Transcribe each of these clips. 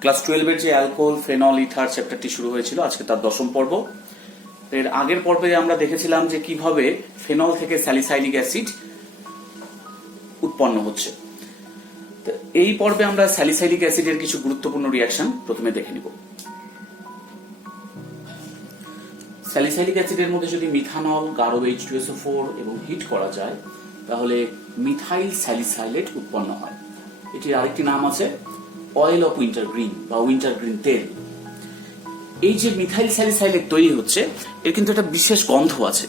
Class 12 এর যে alcohol phenol ether চ্যাপ্টারটি শুরু হয়েছিল, আজকে তার 10ম পর্ব। এর আগের পর্বে আমরা দেখেছিলাম যে কিভাবে ফেনল থেকে স্যালিসাইলিক অ্যাসিড উৎপন্ন হচ্ছে। এই পর্বে আমরা স্যালিসাইলিক অ্যাসিডের কিছু গুরুত্বপূর্ণ রিঅ্যাকশন প্রথমে দেখে নিব। স্যালিসাইলিক অ্যাসিডের মধ্যে যদি মিথানল, গাঢ় H2SO4 এবং হিট করা যায় তাহলে মিথাইল স্যালিসাইলেট উৎপন্ন হয়। এটির আরেকটি নাম আছে অয়েল অফ উইন্টারগ্রিন বা উইন্টারগ্রিন তেল। এই যে মিথাইল স্যালিসাইলেট তৈরি হচ্ছে এর কিন্তু একটা বিশেষ গন্ধ আছে।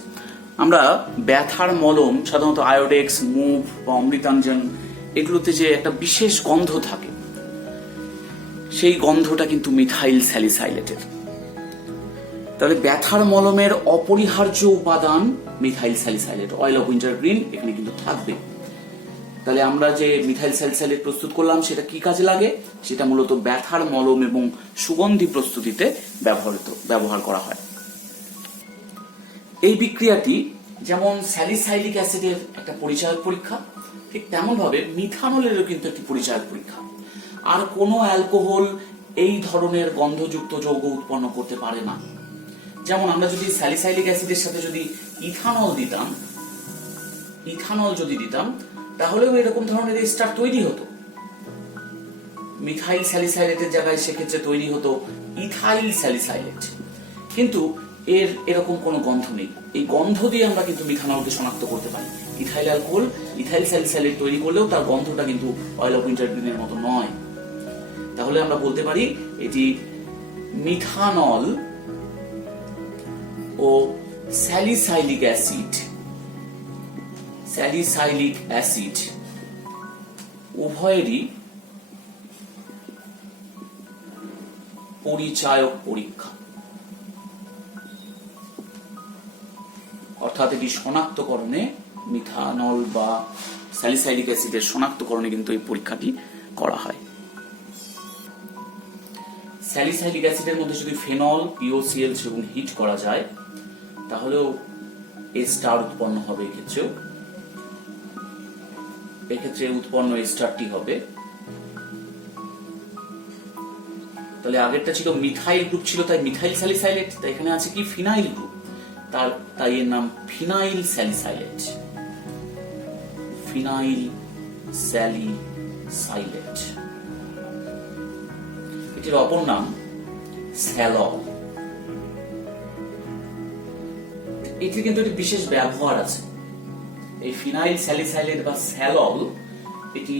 আমরা ব্যথার মলম, সাধারণত আয়োডেক্স, মুভ বা অমৃতাঞ্জন, এগুলোতে যে একটা বিশেষ গন্ধ থাকে, সেই গন্ধটা কিন্তু মিথাইল স্যালিসাইলেটের। তাহলে ব্যথার মলমের অপরিহার্য উপাদান মিথাইল স্যালিসাইলেট, অয়েল অফ উইন্টারগ্রিন এখানে কিন্তু থাকবে। তাহলে আমরা যে মিথাইল স্যালিসাইলেট প্রস্তুত করলাম সেটা কি কাজে লাগে? সেটা মূলত ব্যথার মলম এবং সুগন্ধি প্রস্তুতিতে ব্যবহার করা হয়। এই বিক্রিয়াটি যেমন স্যালিসাইলিক অ্যাসিডের একটা পরিচায়ক পরীক্ষা, ঠিক তেমন ভাবে মিথানলেরও কিন্তু একটি পরিচায়ক পরীক্ষা। আর কোনো অ্যালকোহল এই ধরনের গন্ধযুক্ত যৌগ উৎপন্ন করতে পারে না। যেমন আমরা যদি স্যালিসাইলিক অ্যাসিডের সাথে যদি ইথানল যদি দিতাম তাহলেও এরকম ধরনের এস্টার তৈরি হতো। মিথাইল স্যালিসাইলেটের জায়গায় সেক্ষেত্রে তৈরি হতো ইথাইল স্যালিসাইলেট, কিন্তু এর এরকম কোনো গন্ধ নেই। এই গন্ধ দিয়ে আমরা কিন্তু মিথানলকে শনাক্ত করতে পারি। ইথাইল অ্যালকোহল ইথাইল স্যালিসাইলেট তৈরি করলেও তার গন্ধটা কিন্তু অয়েল অফ উইন্টারগ্রিনের মতো নয়। তাহলে আমরা বলতে পারি এটি মিথানল ও স্যালিসাইলিক অ্যাসিড উভয়েরই পরিচায়ক পরীক্ষা, অর্থাৎ এটি শনাক্তকরণে, মিথানল বা স্যালিসাইলিক অ্যাসিডের শনাক্তকরণে কিন্তু এই পরীক্ষাটি করা হয়। স্যালিসাইলিক অ্যাসিডের মধ্যে যদি ফেনল, POCl এবং হিট করা যায় তাহলেও এস্টার উৎপন্ন হবে। এক্ষেত্রে উৎপন্ন এস্টারটি হবে, তাহলে আগেরটা ছিল মিথাইল গ্রুপ ছিল, তাই মিথাইল স্যালিসাইলেট, তাই এখানে আছে কি ফিনাইল গ্রুপ, তাই এর নাম ফিনাইল স্যালিসাইলেট। এটির অপর নাম স্যালল। এটির কিন্তু একটি বিশেষ ব্যবহার আছে। এই ফিনাইল স্যালিসাইলেট বা স্যালল এটি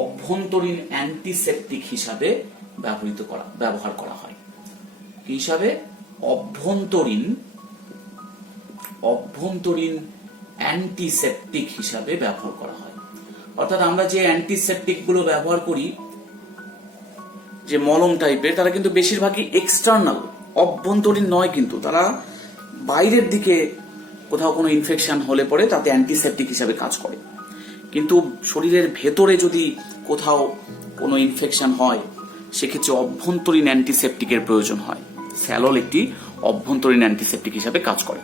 অভ্যন্তরীণ অ্যান্টিসেপটিক হিসাবে ব্যবহার করা হয়। কি হিসাবে? অভ্যন্তরীণ অ্যান্টিসেপটিক হিসাবে ব্যবহার করা হয়। অর্থাৎ আমরা যে অ্যান্টিসেপটিক গুলো ব্যবহার করি, যে মলম টাইপের, তারা কিন্তু বেশিরভাগই এক্সটার্নাল, অভ্যন্তরীণ নয়, কিন্তু তারা বাইরের দিকে কোথাও কোনো ইনফেকশন হলে পরে তাতে অ্যান্টিসেপটিক হিসাবে কাজ করে। কিন্তু শরীরের ভেতরে যদি কোথাও কোনো ইনফেকশন হয় সেক্ষেত্রে অভ্যন্তরীণ অ্যান্টিসেপটিকের প্রয়োজন হয়। স্যালল একটি অভ্যন্তরীণ অ্যান্টিসেপটিক হিসাবে কাজ করে।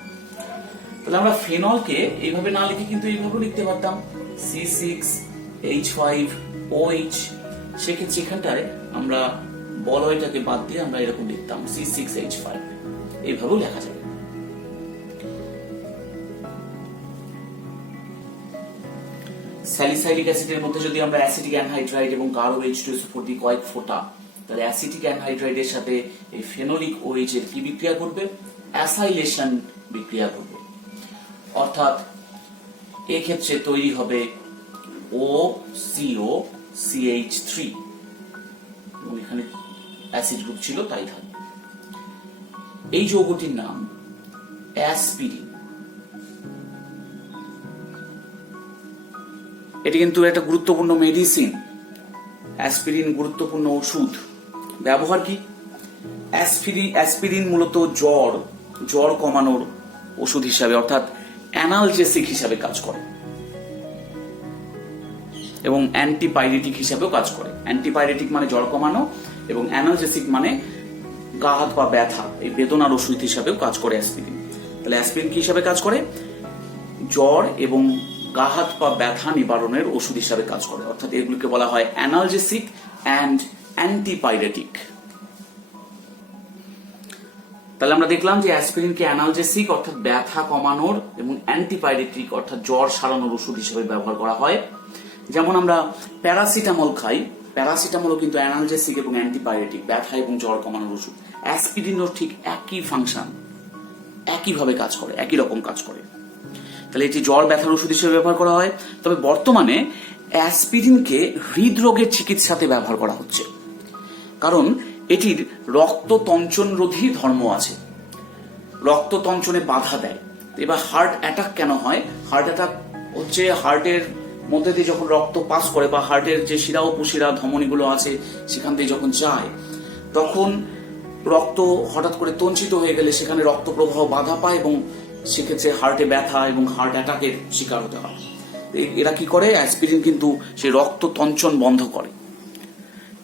তাহলে আমরা ফেনলকে এইভাবে না লিখে কিন্তু এইভাবে লিখতে পারতাম, C6H5OH। সেক্ষেত্রে এখানটায় আমরা বলয়টাকে বাদ দিয়ে আমরা এরকম লিখতাম C6H5, এইভাবেও লেখা যাবে। স্যালিসাইলিক অ্যাসিডের মধ্যে যদি আমরা অ্যাসিটিক অ্যানহাইড্রাইড এবং গাঢ় H2SO4 দিই কয়েক ফোঁটা, তাহলে অ্যাসিটিক অ্যানহাইড্রাইডের সাথে এই ফেনোলিক OH এর কি বিক্রিয়া করবে? অ্যাসাইলেশন বিক্রিয়া করবে। অর্থাৎ এক্ষেত্রে তৈরি হবে OCOCH3, এবং এখানে অ্যাসিড গ্রুপ ছিল তাই থাকবে। এই যৌগটির নাম অ্যাসপিরিন। এটি কিন্তু একটা গুরুত্বপূর্ণ মেডিসিন। অ্যাসপিরিন গুরুত্বপূর্ণ ওষুধ। ব্যবহার কি? অ্যাসপিরিন মূলত জ্বর কমানোর ওষুধ হিসাবে, অর্থাৎ অ্যানালজেসিক হিসাবে কাজ করে এবং অ্যান্টিপাইরেটিক হিসাবেও কাজ করে। অ্যান্টিপাইরেটিক মানে জ্বর কমানো, এবং অ্যানালজেসিক মানে গা হাত পা ব্যথা, এই বেদনার ওষুধ হিসাবেও কাজ করে অ্যাসপিরিন। তাহলে অ্যাসপিরিন কি হিসাবে কাজ করে? জ্বর এবং গা হাত পা ব্যথা নিবারণের ওষুধ হিসাবে কাজ করে। অর্থাৎ এগুলোকে বলা হয় অ্যানালজেসিক অ্যান্ড অ্যান্টিপাইরেটিক। তাহলে আমরা দেখলাম যে অ্যাসপিরিনকে অ্যানালজেসিক অর্থাৎ ব্যথা কমানোর এবং অ্যান্টিপাইরেটিক অর্থাৎ জ্বর সারানোর ওষুধ হিসেবে ব্যবহার করা হয়। যেমন আমরা প্যারাসিটামল খাই, প্যারাসিটামলও কিন্তু অ্যানালজেসিক এবং অ্যান্টিপাইরেটিক, ব্যথা এবং জ্বর কমানোর ওষুধ। অ্যাসপিরিনও ঠিক একই ফাংশন, একইভাবে কাজ করে, একই রকম কাজ করে। তাহলে এটি জ্বর ব্যথার ওষুধ হিসেবে ব্যবহার করা হয়। তবে বর্তমানে অ্যাসপিরিনকে হৃদরোগের চিকিৎসাতে ব্যবহার করা হচ্ছে, কারণ এটির রক্ততঞ্চনরোধী ধর্ম আছে, রক্ততঞ্চনে বাধা দেয়। এবার হার্ট অ্যাটাক কেন হয়? হার্ট অ্যাটাক হচ্ছে হার্টের মধ্যে দিয়ে যখন রক্ত পাস করে বা হার্টের যে শিরা উপশিরা ধমনীগুলো আছে সেখান দিয়ে যখন যায়, তখন রক্ত হঠাৎ করে তঞ্চিত হয়ে গেলে সেখানে রক্ত প্রবাহ বাধা পায় এবং সেক্ষেত্রে হার্টে ব্যথা এবং হার্ট অ্যাটাকের শিকার হতে হয়। এরা কি করে? অ্যাসপিরিন কিন্তু সেই রক্ত তঞ্চন বন্ধ করে।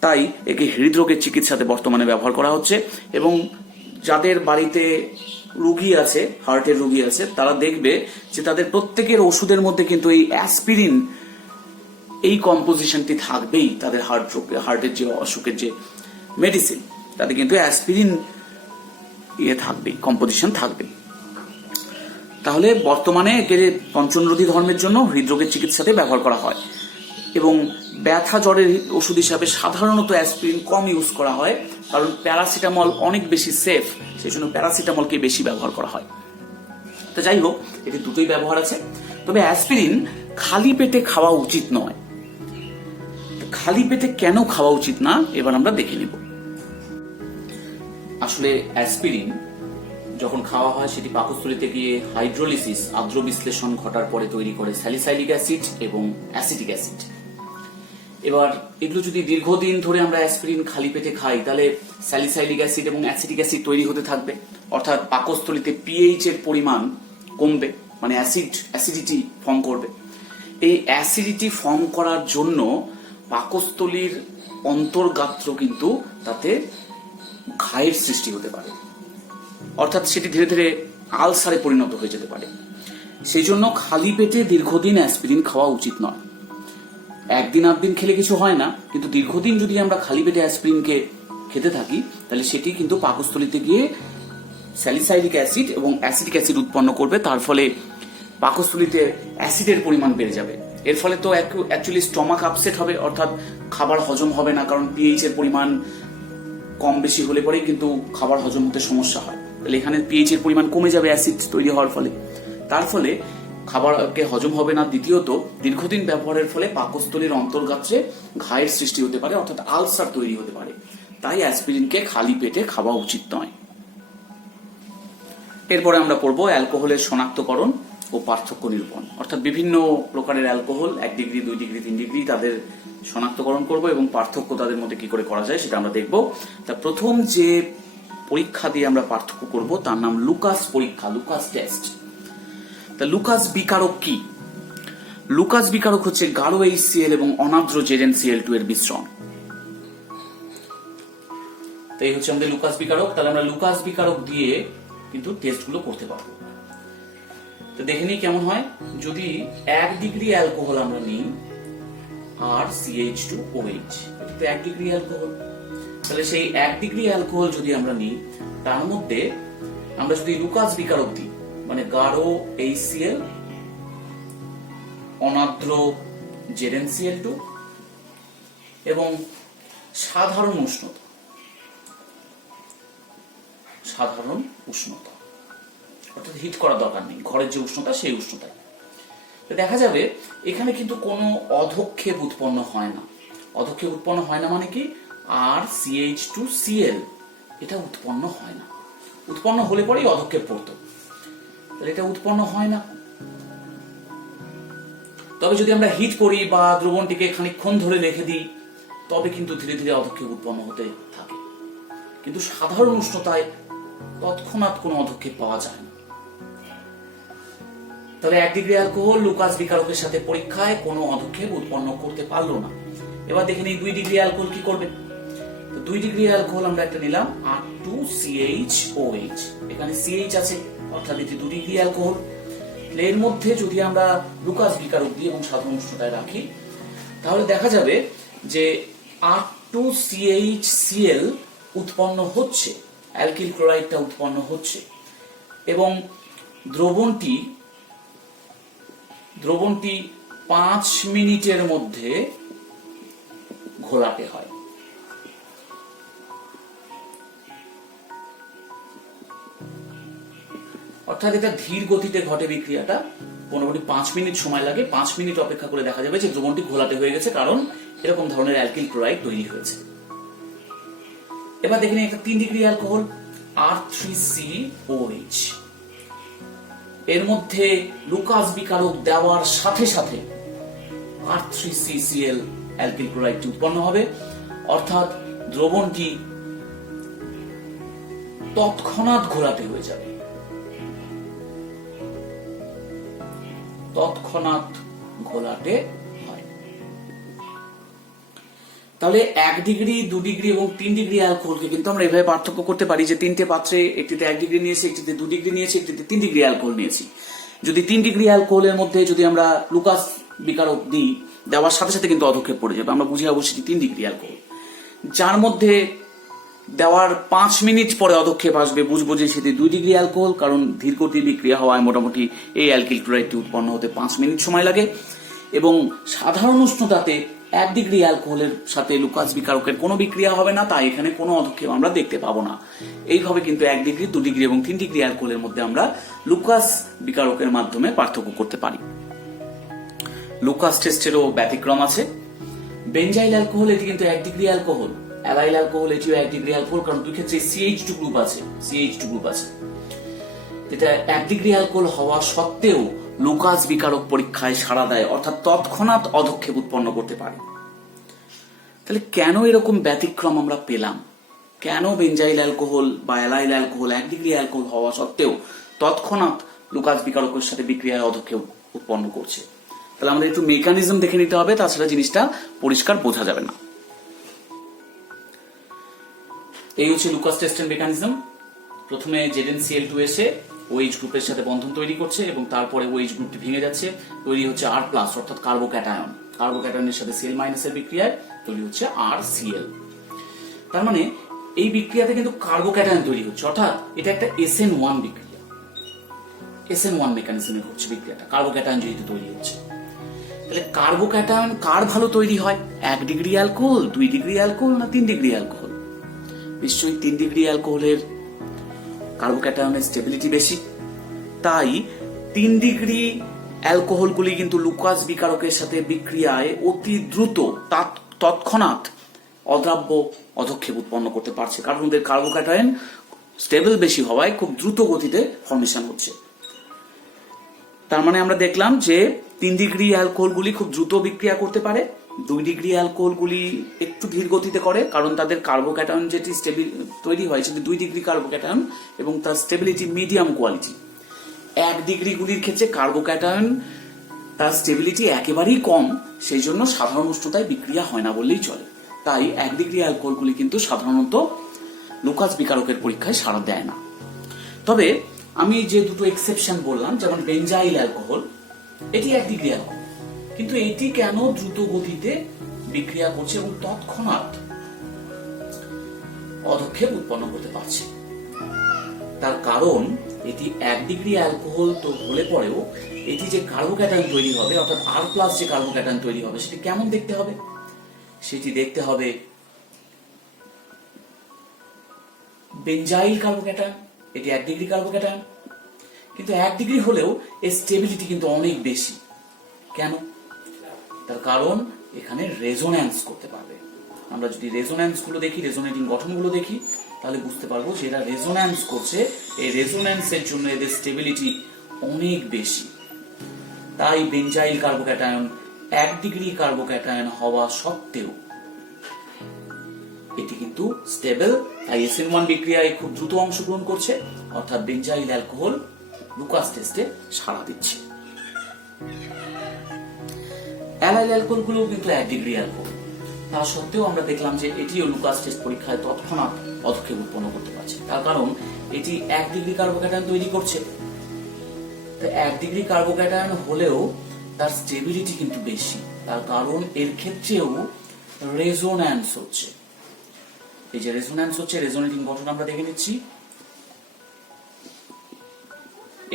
তাই একে হৃদরোগের চিকিৎসাতে বর্তমানে ব্যবহার করা হচ্ছে। এবং যাদের বাড়িতে রোগী আছে, হার্টের রোগী আছে, তারা দেখবে যে তাদের প্রত্যেকের ওষুধের মধ্যে কিন্তু এই অ্যাসপিরিন এই কম্পোজিশনটি থাকবেই। তাদের হার্টের যে অসুখের যে মেডিসিন, তাতে কিন্তু অ্যাসপিরিন থাকবেই, কম্পোজিশন থাকবে। তাহলে বর্তমানে একে তঞ্চনরোধী ধর্মের জন্য হৃদরোগের চিকিৎসাতে ব্যবহার করা হয়। এবং ব্যথা জ্বরের ওষুধ হিসাবে সাধারণত অ্যাসপিরিন কম ইউজ করা হয়, কারণ প্যারাসিটামল অনেক বেশি সেফ, সেই জন্য প্যারাসিটামলকে বেশি ব্যবহার করা হয়। তো যাই হোক, এটি দুটোই ব্যবহার আছে। তবে অ্যাসপিরিন খালি পেটে খাওয়া উচিত নয়। খালি পেটে কেন খাওয়া উচিত না, এবার আমরা দেখে নিব। আসলে অ্যাসপিরিন যখন খাওয়া হয় সেটি পাকস্থলীতে গিয়ে হাইড্রোলিসিস, আর্দ্র বিশ্লেষণ ঘটার পরে তৈরি করে স্যালিসাইলিক অ্যাসিড এবং অ্যাসিটিক অ্যাসিড। এবার এগুলো যদি দীর্ঘদিন ধরে আমরা অ্যাসপিরিন খালি পেটে খাই, তাহলে স্যালিসাইলিক অ্যাসিড এবং অ্যাসিটিক অ্যাসিড তৈরি হতে থাকবে, অর্থাৎ পাকস্থলীতে পিএইচ এর পরিমাণ কমবে, মানে অ্যাসিডিটি ফর্ম করবে। এই অ্যাসিডিটি ফর্ম করার জন্য পাকস্থলীর অন্তর্গাত্র কিন্তু তাতে ঘায়ের সৃষ্টি হতে পারে, অর্থাৎ সেটি ধীরে ধীরে আলসারে পরিণত হয়ে যেতে পারে। সেই জন্য খালি পেটে দীর্ঘদিন অ্যাসপিরিন খাওয়া উচিত নয়। একদিন আধদিন খেলে কিছু হয় না, কিন্তু দীর্ঘদিন যদি আমরা খালি পেটে অ্যাসপিরিনকে খেতে থাকি, তাহলে সেটি কিন্তু পাকস্থলীতে গিয়ে স্যালিসাইলিক অ্যাসিড এবং অ্যাসিটিক অ্যাসিড উৎপন্ন করবে। তার ফলে পাকস্থলীতে অ্যাসিডের পরিমাণ বেড়ে যাবে। এর ফলে তো অ্যাকচুয়ালি স্টমাক আপসেট হবে, অর্থাৎ খাবার হজম হবে না, কারণ পিএইচ এর পরিমাণ কম বেশি হলে পরেই কিন্তু খাবার হজম হতে সমস্যা হয়। তাহলে এখানে পিএইচ এর পরিমাণ কমে যাবে অ্যাসিড তৈরি হওয়ার ফলে, তার ফলে খাবারকে হজম হবে না। দ্বিতীয়ত, দীর্ঘদিন ব্যবহারের ফলে পাকস্থলীর অন্তর্গাত্রে ঘায়ের সৃষ্টি হতে পারে, অর্থাৎ আলসার তৈরি হতে পারে। তাই অ্যাসপিরিনকে খালি পেটে খাওয়া উচিত নয়। এরপরে আমরা পড়বো অ্যালকোহলের শনাক্তকরণ ও পার্থক্য নিরূপণ, অর্থাৎ বিভিন্ন প্রকারের অ্যালকোহল, 1 ডিগ্রি, 2 ডিগ্রি, 3 ডিগ্রি, তাদের শনাক্তকরণ করব এবং পার্থক্য তাদের মধ্যে কি করে করা যায় সেটা আমরা দেখব। তা প্রথম যে পরীক্ষা দিয়ে আমরা পার্থক্য করব তার নাম লুকাস পরীক্ষা, লুকাস টেস্ট। তা লুকাস বিকারক কি? লুকাস বিকারক হচ্ছে গাঢ় HCl এবং অনার্দ্র ZnCl2 এর মিশ্রণ। তো এই হচ্ছে আমাদের লুকাস বিকারক। তাহলে আমরা লুকাস বিকারক দিয়ে কিন্তু টেস্টগুলো করতে পারবো। তো দেখে নিই কেমন হয়। যদি 1 ডিগ্রি অ্যালকোহল আমরা নিই আর CH2OH, এটা তো 1 ডিগ্রি অ্যালকোহল। তাহলে সেই 1 ডিগ্রি অ্যালকোহল যদি আমরা নিই, তার মধ্যে আমরা যদি লুকাস বিকারক দিই, মানে গাঢ় HCl, অনার্দ্র ZnCl2 এবং সাধারণ উষ্ণতা, অর্থাৎ হিট করার দরকার নেই, ঘরের যে উষ্ণতা সেই উষ্ণতায়, দেখা যাবে এখানে কিন্তু কোনো অধক্ষেপ উৎপন্ন হয় না। অধক্ষেপ উৎপন্ন হয় না মানে কি? আর CH2Cl এটা উৎপন্ন হয় না। উৎপন্ন হলে পরেই অধক্ষেপ পড়তো, তাহলে এটা উৎপন্ন হয় না। তবে যদি আমরা হিট করি বা দ্রবণটিকে খানিকক্ষণ ধরে রেখে দিই, তবে কিন্তু ধীরে ধীরে অধক্ষেপ উৎপন্ন হতে থাকে। কিন্তু সাধারণ উষ্ণতায় তৎক্ষণাৎ কোনো অধক্ষেপ পাওয়া যায় না। তবে 1 ডিগ্রি অ্যালকোহল লুকাস বিকারকের সাথে পরীক্ষায় কোনো অধক্ষেপ উৎপন্ন করতে পারলো না। এবার দেখে নিই 2 ডিগ্রি অ্যালকোহল কি করবে। তো 2 ডিগ্রি অ্যালকোহল আমরা একটা নিলাম R2CHOH, এখানে CH আছে, অর্থাৎ এটি 2 ডিগ্রি অ্যালকোহল। এর মধ্যে যদি আমরা লুকাস বিকারক দিই এবং সাধারণ উষ্ণতায় রাখি, তাহলে দেখা যাবে যে R2 2CHCl উৎপন্ন হচ্ছে, অ্যালকিল ক্লোরাইডটা উৎপন্ন হচ্ছে এবং দ্রবণটি 5 মিনিটের মধ্যে ঘোলাটে হয়। অর্থাৎ এটা ধীর গতিতে ঘটে বিক্রিয়াটা, মোটামুটি 5 মিনিট সময় লাগে। 5 মিনিট অপেক্ষা করে দেখা যাবে যে দ্রবণটি ঘোলাটে হয়ে গেছে, কারণ এরকম ধরনের অ্যালকিল ক্লোরাইড তৈরি হয়েছে। এবার দেখে নিই একটা 3 ডিগ্রি অ্যালকোহল R3COH, এর মধ্যে লুকাস বিকারক দেওয়ার সাথে সাথে R3CCl অ্যালকিল ক্লোরাইডটি উৎপন্ন হবে, অর্থাৎ দ্রবণটি তৎক্ষণাৎ ঘোলাটে হয়ে যাবে, তৎক্ষণাৎ ঘোলাটে হয়। তাহলে 1 ডিগ্রি, 2 ডিগ্রি এবং 3 ডিগ্রি অ্যালকোহলকে কিন্তু আমরা এভাবে পার্থক্য করতে পারি যে 3টে পাত্রে একটিতে 1 ডিগ্রি নিয়েছি, একটিতে 2 ডিগ্রি নিয়েছি, একটিতে 3 ডিগ্রি অ্যালকোহল নিয়েছি। যদি 3 ডিগ্রি অ্যালকোহলের মধ্যে যদি আমরা লুকাস বিকারক দিই, দেওয়ার সাথে সাথে কিন্তু অধক্ষেপ পড়ে যাবে। আমরা বুঝিয়ে বসেছি 3 ডিগ্রি অ্যালকোহল, যার মধ্যে দেওয়ার 5 মিনিট পরে অধক্ষেপ আসবে, বুঝবো যে সেটি 2 ডিগ্রি অ্যালকোহল, কারণ ধীরগতির বিক্রিয়া হওয়ায় মোটামুটি এই অ্যালকিল ক্লোরাইডটি উৎপন্ন হতে 5 মিনিট সময় লাগে। এবং সাধারণ উষ্ণতাতে 1 ডিগ্রি অ্যালকোহলের সাথে লুকাস বিকারকের কোনো বিক্রিয়া হবে না, তাই এখানে কোনো অধক্ষেপ আমরা দেখতে পাবো না। এইভাবে কিন্তু 1 ডিগ্রি, 2 ডিগ্রি এবং 3 ডিগ্রি অ্যালকোহলের মধ্যে আমরা লুকাস বিকারকের মাধ্যমে পার্থক্য করতে পারি। লুকাস টেস্টেরও ব্যতিক্রম আছে। বেঞ্জাইল অ্যালকোহল, এটি কিন্তু 1 ডিগ্রি অ্যালকোহল। অ্যালাইল অ্যালকোহল, এটিও 1 ডিগ্রি অ্যালকোহল, কারণ দুই ক্ষেত্রে CH2 গ্রুপ আছে। এটা 1 ডিগ্রি অ্যালকোহল হওয়া সত্ত্বেও লুকাস বিকারক পরীক্ষায় সাড়া দেয়, অর্থাৎ তৎক্ষণাৎ অধক্ষেপ উৎপন্ন করতে পারে। তাহলে কেন এরকম ব্যতিক্রম আমরা পেলাম? কেন বেঞ্জাইল অ্যালকোহল বা অ্যালাইল অ্যালকোহল 1 ডিগ্রি অ্যালকোহল হওয়া সত্ত্বেও তৎক্ষণাৎ লুকাস বিকারকের সাথে বিক্রিয়ায় অধক্ষেপ উৎপন্ন করছে? তাহলে আমাদের একটু মেকানিজম দেখে নিতে হবে, তাছাড়া জিনিসটা পরিষ্কার বোঝা যাবে না। এই হচ্ছে লুকাস টেস্টের মেকানিজম। প্রথমে ZnCl2 এসে OH গ্রুপের সাথে বন্ধন তৈরি করছে এবং তারপরে OH গ্রুপটি ভেঙে যাচ্ছে, তৈরি হচ্ছে R+, অর্থাৎ কার্বোক্যাটায়ন। কার্বোক্যাটায়নের সাথে Cl- এর বিক্রিয়ায় তৈরি হচ্ছে RCl। তার মানে এই বিক্রিয়াতে কিন্তু কার্বোক্যাটায়ন তৈরি হচ্ছে, অর্থাৎ এটা একটা SN1 বিক্রিয়া। SN1 মেকানিজমে ঘটছে বিক্রিয়াটা, কার্বোক্যাটায়ন যেহেতু তৈরি হচ্ছে। তাহলে কার্বোক্যাটায়ন কার ভালো তৈরি হয়? 1 ডিগ্রি অ্যালকোহল, 2 ডিগ্রি অ্যালকোহল না 3 ডিগ্রি অ্যালকোহল? নিশ্চয়ই 3 ডিগ্রি অ্যালকোহলের কার্বোক্যাটায়নের স্টেবিলিটি বেশি, তাই 3 ডিগ্রি অ্যালকোহলগুলি কিন্তু লুকাস বিকারকের সাথে বিক্রিয়ায় অতি দ্রুত তৎক্ষণাৎ অদ্রাব্য অধক্ষেপ উৎপন্ন করতে পারছে, কারণ ওদের কার্বোক্যাটায়ন স্টেবল বেশি হওয়ায় খুব দ্রুত গতিতে ফর্মেশন হচ্ছে। তার মানে আমরা দেখলাম যে 3 ডিগ্রি অ্যালকোহলগুলি খুব দ্রুত বিক্রিয়া করতে পারে, 2 ডিগ্রি অ্যালকোহলগুলি একটু ধীর গতিতে করে, কারণ তাদের কার্বোক্যাটায়ন যেটি তৈরি হয় সেটি 2 ডিগ্রি কার্বোক্যাটায়ন এবং তার স্টেবিলিটি মিডিয়াম কোয়ালিটি। 1 ডিগ্রি গুলির ক্ষেত্রে কার্বোক্যাটায়ন তার স্টেবিলিটি একেবারেই কম, সেই জন্য সাধারণ উষ্ণতায় বিক্রিয়া হয় না বললেই চলে। তাই 1 ডিগ্রি অ্যালকোহলগুলি কিন্তু সাধারণত লুকাস বিকারকের পরীক্ষায় সাড়া দেয় না। তবে আমি যে দুটো এক্সেপশন বললাম, যেমন বেঞ্জাইল অ্যালকোহল, এটি 1 ডিগ্রি অ্যালকোহল, কিন্তু এটি কেন দ্রুত গতিতে বিক্রিয়া করছে এবং তৎক্ষণাৎ অধক্ষেপ উৎপন্ন করতে পারছে? তার কারণ এটি 1 ডিগ্রি অ্যালকোহল তো হলে পরেও এটি যে কার্বোক্যাটায়ন তৈরি হবে, অর্থাৎ R+ যে কার্বোক্যাটায়ন তৈরি হবে, সেটি কেমন দেখতে হবে? সেটি দেখতে হবে বেঞ্জাইল কার্বোক্যাটায়ন। এটি 1 ডিগ্রি কার্বোক্যাটায়ন, কিন্তু 1 ডিগ্রি হলেও এর স্টেবিলিটি কিন্তু অনেক বেশি। কেন? তার কারণ এখানে রেজোন্যান্স করতে পারবে। আমরা যদি রেজোন্যান্স গুলো দেখি, রেজোনেটিং গঠনগুলো দেখি, তাহলে বুঝতে পারবো যে এরা রেজোন্যান্স করছে। এই রেজোন্যান্সের জন্য এদের স্টেবিলিটি অনেক বেশি। তাই বেঞ্জাইল কার্বোক্যাটায়ন 1 ডিগ্রি কার্বোক্যাটায়ন হওয়া সত্ত্বেও এটি কিন্তু স্টেবল, তাই SN1 বিক্রিয়ায় খুব দ্রুত অংশগ্রহণ করছে, অর্থাৎ বেঞ্জাইল অ্যালকোহল লুকাস টেস্টে সাড়া দিচ্ছে। অ্যালাইল অ্যালকোহলগুলো কিন্তু 1 ডিগ্রি অ্যালকোহল, তা সত্ত্বেও আমরা দেখলাম যে এটিও লুকাস টেস্ট পরীক্ষায় তৎক্ষণাৎ পদক্ষেপ উৎপন্ন করতে পারছে। তার কারণ এটি 1 ডিগ্রি কার্বোক্যাটায়ন তৈরি করছে। তো 1 ডিগ্রি কার্বোক্যাটায়ন হলেও তার স্টেবিলিটি কিন্তু বেশি, তার কারণ এর ক্ষেত্রেও রেজোন্যান্স হচ্ছে। এই যে রেজোন্যান্স হচ্ছে, রেজোনেটিং গঠন আমরা দেখে নিচ্ছি।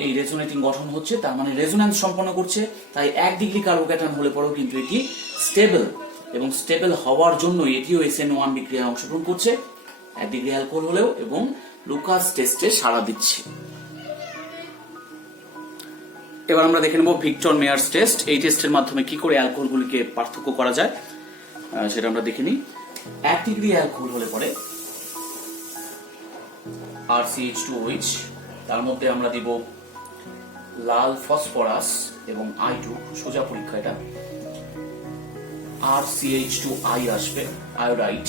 এই রেজোনেটিং গঠন হচ্ছে, তার মানে রেজোন্যান্স সম্পন্ন করছে। তাই 1 ডিগ্রি কার্বোক্যাটায়ন হলে পরেও কিন্তু এটি স্টেবল, এবং স্টেবল হওয়ার জন্য এটিও SN1 বিক্রিয়ায় অংশগ্রহণ করছে 1 ডিগ্রি অ্যালকোহল হলেও, এবং লুকাস টেস্টে সাড়া দিচ্ছে। এবার আমরা দেখে নেব ভিক্টর মেয়ার্স টেস্ট। এই টেস্টের মাধ্যমে কি করে অ্যালকোহলগুলিকে পার্থক্য করা যায় সেটা আমরা দেখে নিই। 1 ডিগ্রি অ্যালকোহল হলে পরে RCH2OH, তার মধ্যে আমরা দিব লাল ফসফরাস এবং I2, সোজা পরীক্ষা এটা। RCH2I আসবে, আয়োডাইড।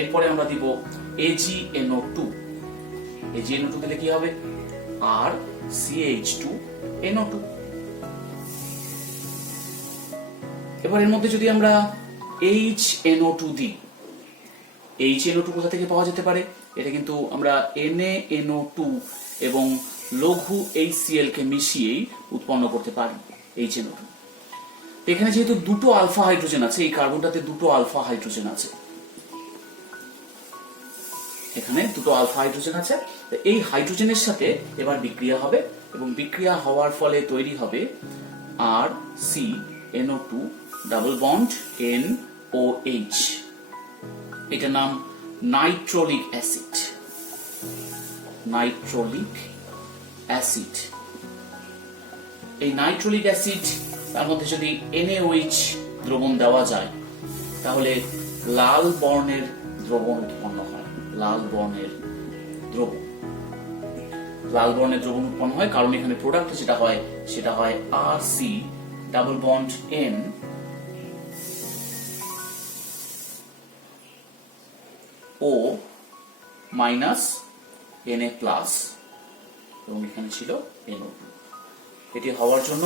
এরপরে আমরা দিব AgNO2। AgNO2 দিলে কি হবে? RCH2NO2। এবার এর মধ্যে যদি আমরা HNO2 দিই, HNO2 কোথা থেকে পাওয়া যেতে পারে? এটা কিন্তু আমরা NaNO2 এবং লঘু HCl কে মিশিয়েই উৎপন্ন করতে পারি HNO2। এখানে যেহেতু দুটো আলফা হাইড্রোজেন আছে, এই কার্বনটাতে দুটো আলফা হাইড্রোজেন আছে, এখানে দুটো আলফা হাইড্রোজেন আছে। এই হাইড্রোজেনের সাথে এবার বিক্রিয়া হবে, এবং বিক্রিয়া হওয়ার ফলে তৈরি হবে RCNO2 ডাবল বন্ড NOH। এটার নাম নাইট্রোলিক অ্যাসিড। নাইট্রোলিক অ্যাসিড। এই নাইট্রোলিক অ্যাসিড, তার মধ্যে যদি NaOH দ্রবণ দেওয়া যায়, তাহলে লাল বর্ণের দ্রবণ উৎপন্ন হয়। লাল বর্ণের দ্রবণ, লাল বর্ণের দ্রবণ উৎপন্ন হয়, কারণ এখানে প্রোডাক্ট যেটা হয় সেটা হয় RC double bond N O minus Na plus, এবং এখানে ছিল NO2। এটি হওয়ার জন্য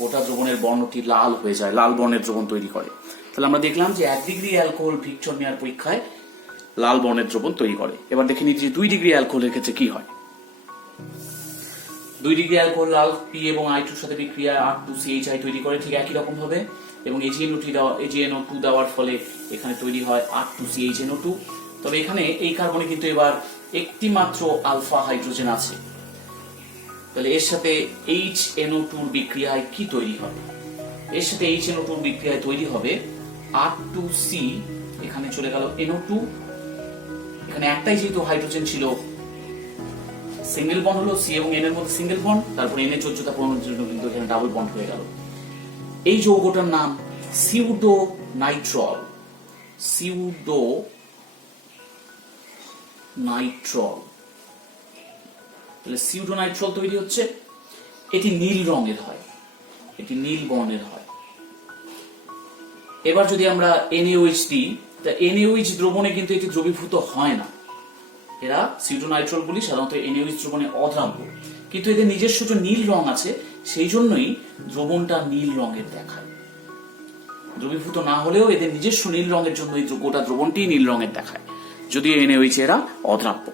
গোটা দ্রবণের বর্ণটি লাল হয়ে যায়, লাল বর্ণের দ্রবণ তৈরি করে। তাহলে আমরা দেখলাম যে 1 ডিগ্রি অ্যালকোহল ভিক্টর মেয়ার পরীক্ষায় লাল বর্ণের দ্রবণ তৈরি করে। এবার দেখে নিচ্ছি যে 2 ডিগ্রি অ্যালকোহলের ক্ষেত্রে কি হয়। 2 ডিগ্রি অ্যালকোহল লাল P এবং I2 এর সাথে বিক্রিয়া R2CHI তৈরি করে ঠিক একই রকম ভাবে, এবং AgNO2 দেওয়ার ফলে এখানে তৈরি হয় R2CHNO2। তবে এখানে এই কার্বনে কিন্তু এবার একটি মাত্র আলফা হাইড্রোজেন আছে। তাহলে এর সাথে HNO2 বিক্রিয়ায় কি তৈরি হবে? এর সাথে HNO2 বিক্রিয়ায় তৈরি হবে R2C, এখানে চলে গেল NO2। এখানে একটাই যেহেতু হাইড্রোজেন ছিল, সিঙ্গেল বন্ড হলো, C এবং N এর মধ্যে সিঙ্গেল বন্ড, তারপর N এর যোজ্যতা পূরণের জন্য কিন্তু এখানে ডাবল বন্ড হয়ে গেল। এই যৌগটার নাম সিউডোনাইট্রল। সিউডোনাইট্রল। তাহলে সিউডোনাইট্রল তৈরি হচ্ছে, এটি নীল রঙের হয়, এটি নীল বর্ণের হয়। এবার যদি আমরা NaOH দিই, তা NaOH দ্রবণে কিন্তু এটি দ্রবীভূত হয় না। এরা সিউডোনাইট্রল গুলি সাধারণত NaOH দ্রবণে অদ্রাব্য, কিন্তু এদের নিজস্ব যে নীল রং আছে, সেই জন্যই দ্রবণটা নীল রঙের দেখায়। দ্রবীভূত না হলেও এদের নিজস্ব নীল রঙের জন্য এই গোটা দ্রবণটি নীল রঙের দেখায়, যদিও NaOH এরা অদ্রাব্য।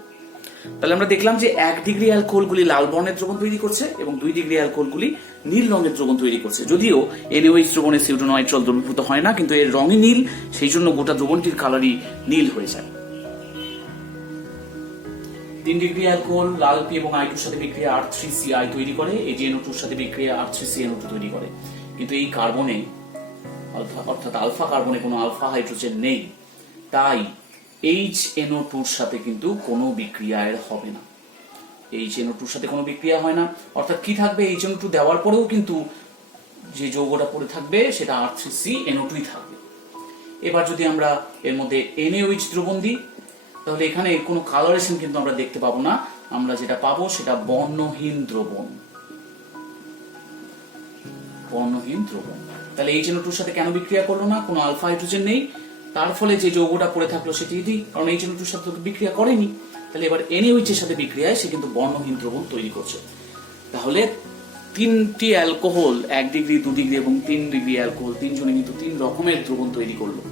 তাহলে আমরা দেখলাম যে 1 ডিগ্রি অ্যালকোহলগুলি লাল বর্ণের দ্রবণ তৈরি করছে, এবং 2 ডিগ্রি অ্যালকোহলগুলি নীল রঙের দ্রবণ তৈরি করছে। যদিও NaOH দ্রবণে সিউডোনাইট্রল দ্রবীভূত হয় না, কিন্তু এর রঙই নীল, সেই জন্য গোটা দ্রবণটির কালারই নীল হয়ে যায়। 3 ডিগ্রি অ্যালকোহল লাল P এবং I2 এর সাথে বিক্রিয়া R3CI তৈরি করে, AgNO2 এর সাথে বিক্রিয়া R3CNO2 তৈরি করে। কিন্তু এই কার্বনে, অর্থাৎ আলফা কার্বনে কোনো আলফা হাইড্রোজেন নেই, তাই HNO2 এর সাথে কিন্তু কোনো বিক্রিয়া এর হবে না। HNO2 এর সাথে কোনো বিক্রিয়া হয় না, অর্থাৎ কি থাকবে? HNO2 দেওয়ার পরেও কিন্তু যে যৌগটা পড়ে থাকবে সেটা R3CNO2 থাকবে। এবার যদি আমরা এর মধ্যে NaOH দ্রবণ দিই, তাহলে এখানে কোনো কালারেশন কিন্তু আমরা দেখতে পাবো না। আমরা যেটা পাবো সেটা বর্ণহীন দ্রবণ। বর্ণহীন দ্রবণ। তাহলে HNO2 এর সাথে কেন বিক্রিয়া করলো না? কোনো আলফা হাইড্রোজেন নেই, তার ফলে যে যৌগটা পড়ে থাকলো সেটি দিই, কারণ HNO2 এর সাথে বিক্রিয়া করেনি। তাহলে এবার NaOH এর সাথে বিক্রিয়ায় সে কিন্তু বর্ণহীন দ্রবণ তৈরি করছে। তাহলে 3টি অ্যালকোহল, 1 ডিগ্রি, 2 ডিগ্রি এবং 3 ডিগ্রি অ্যালকোহল, তিনজনে কিন্তু 3 রকমের দ্রবণ তৈরি করলো।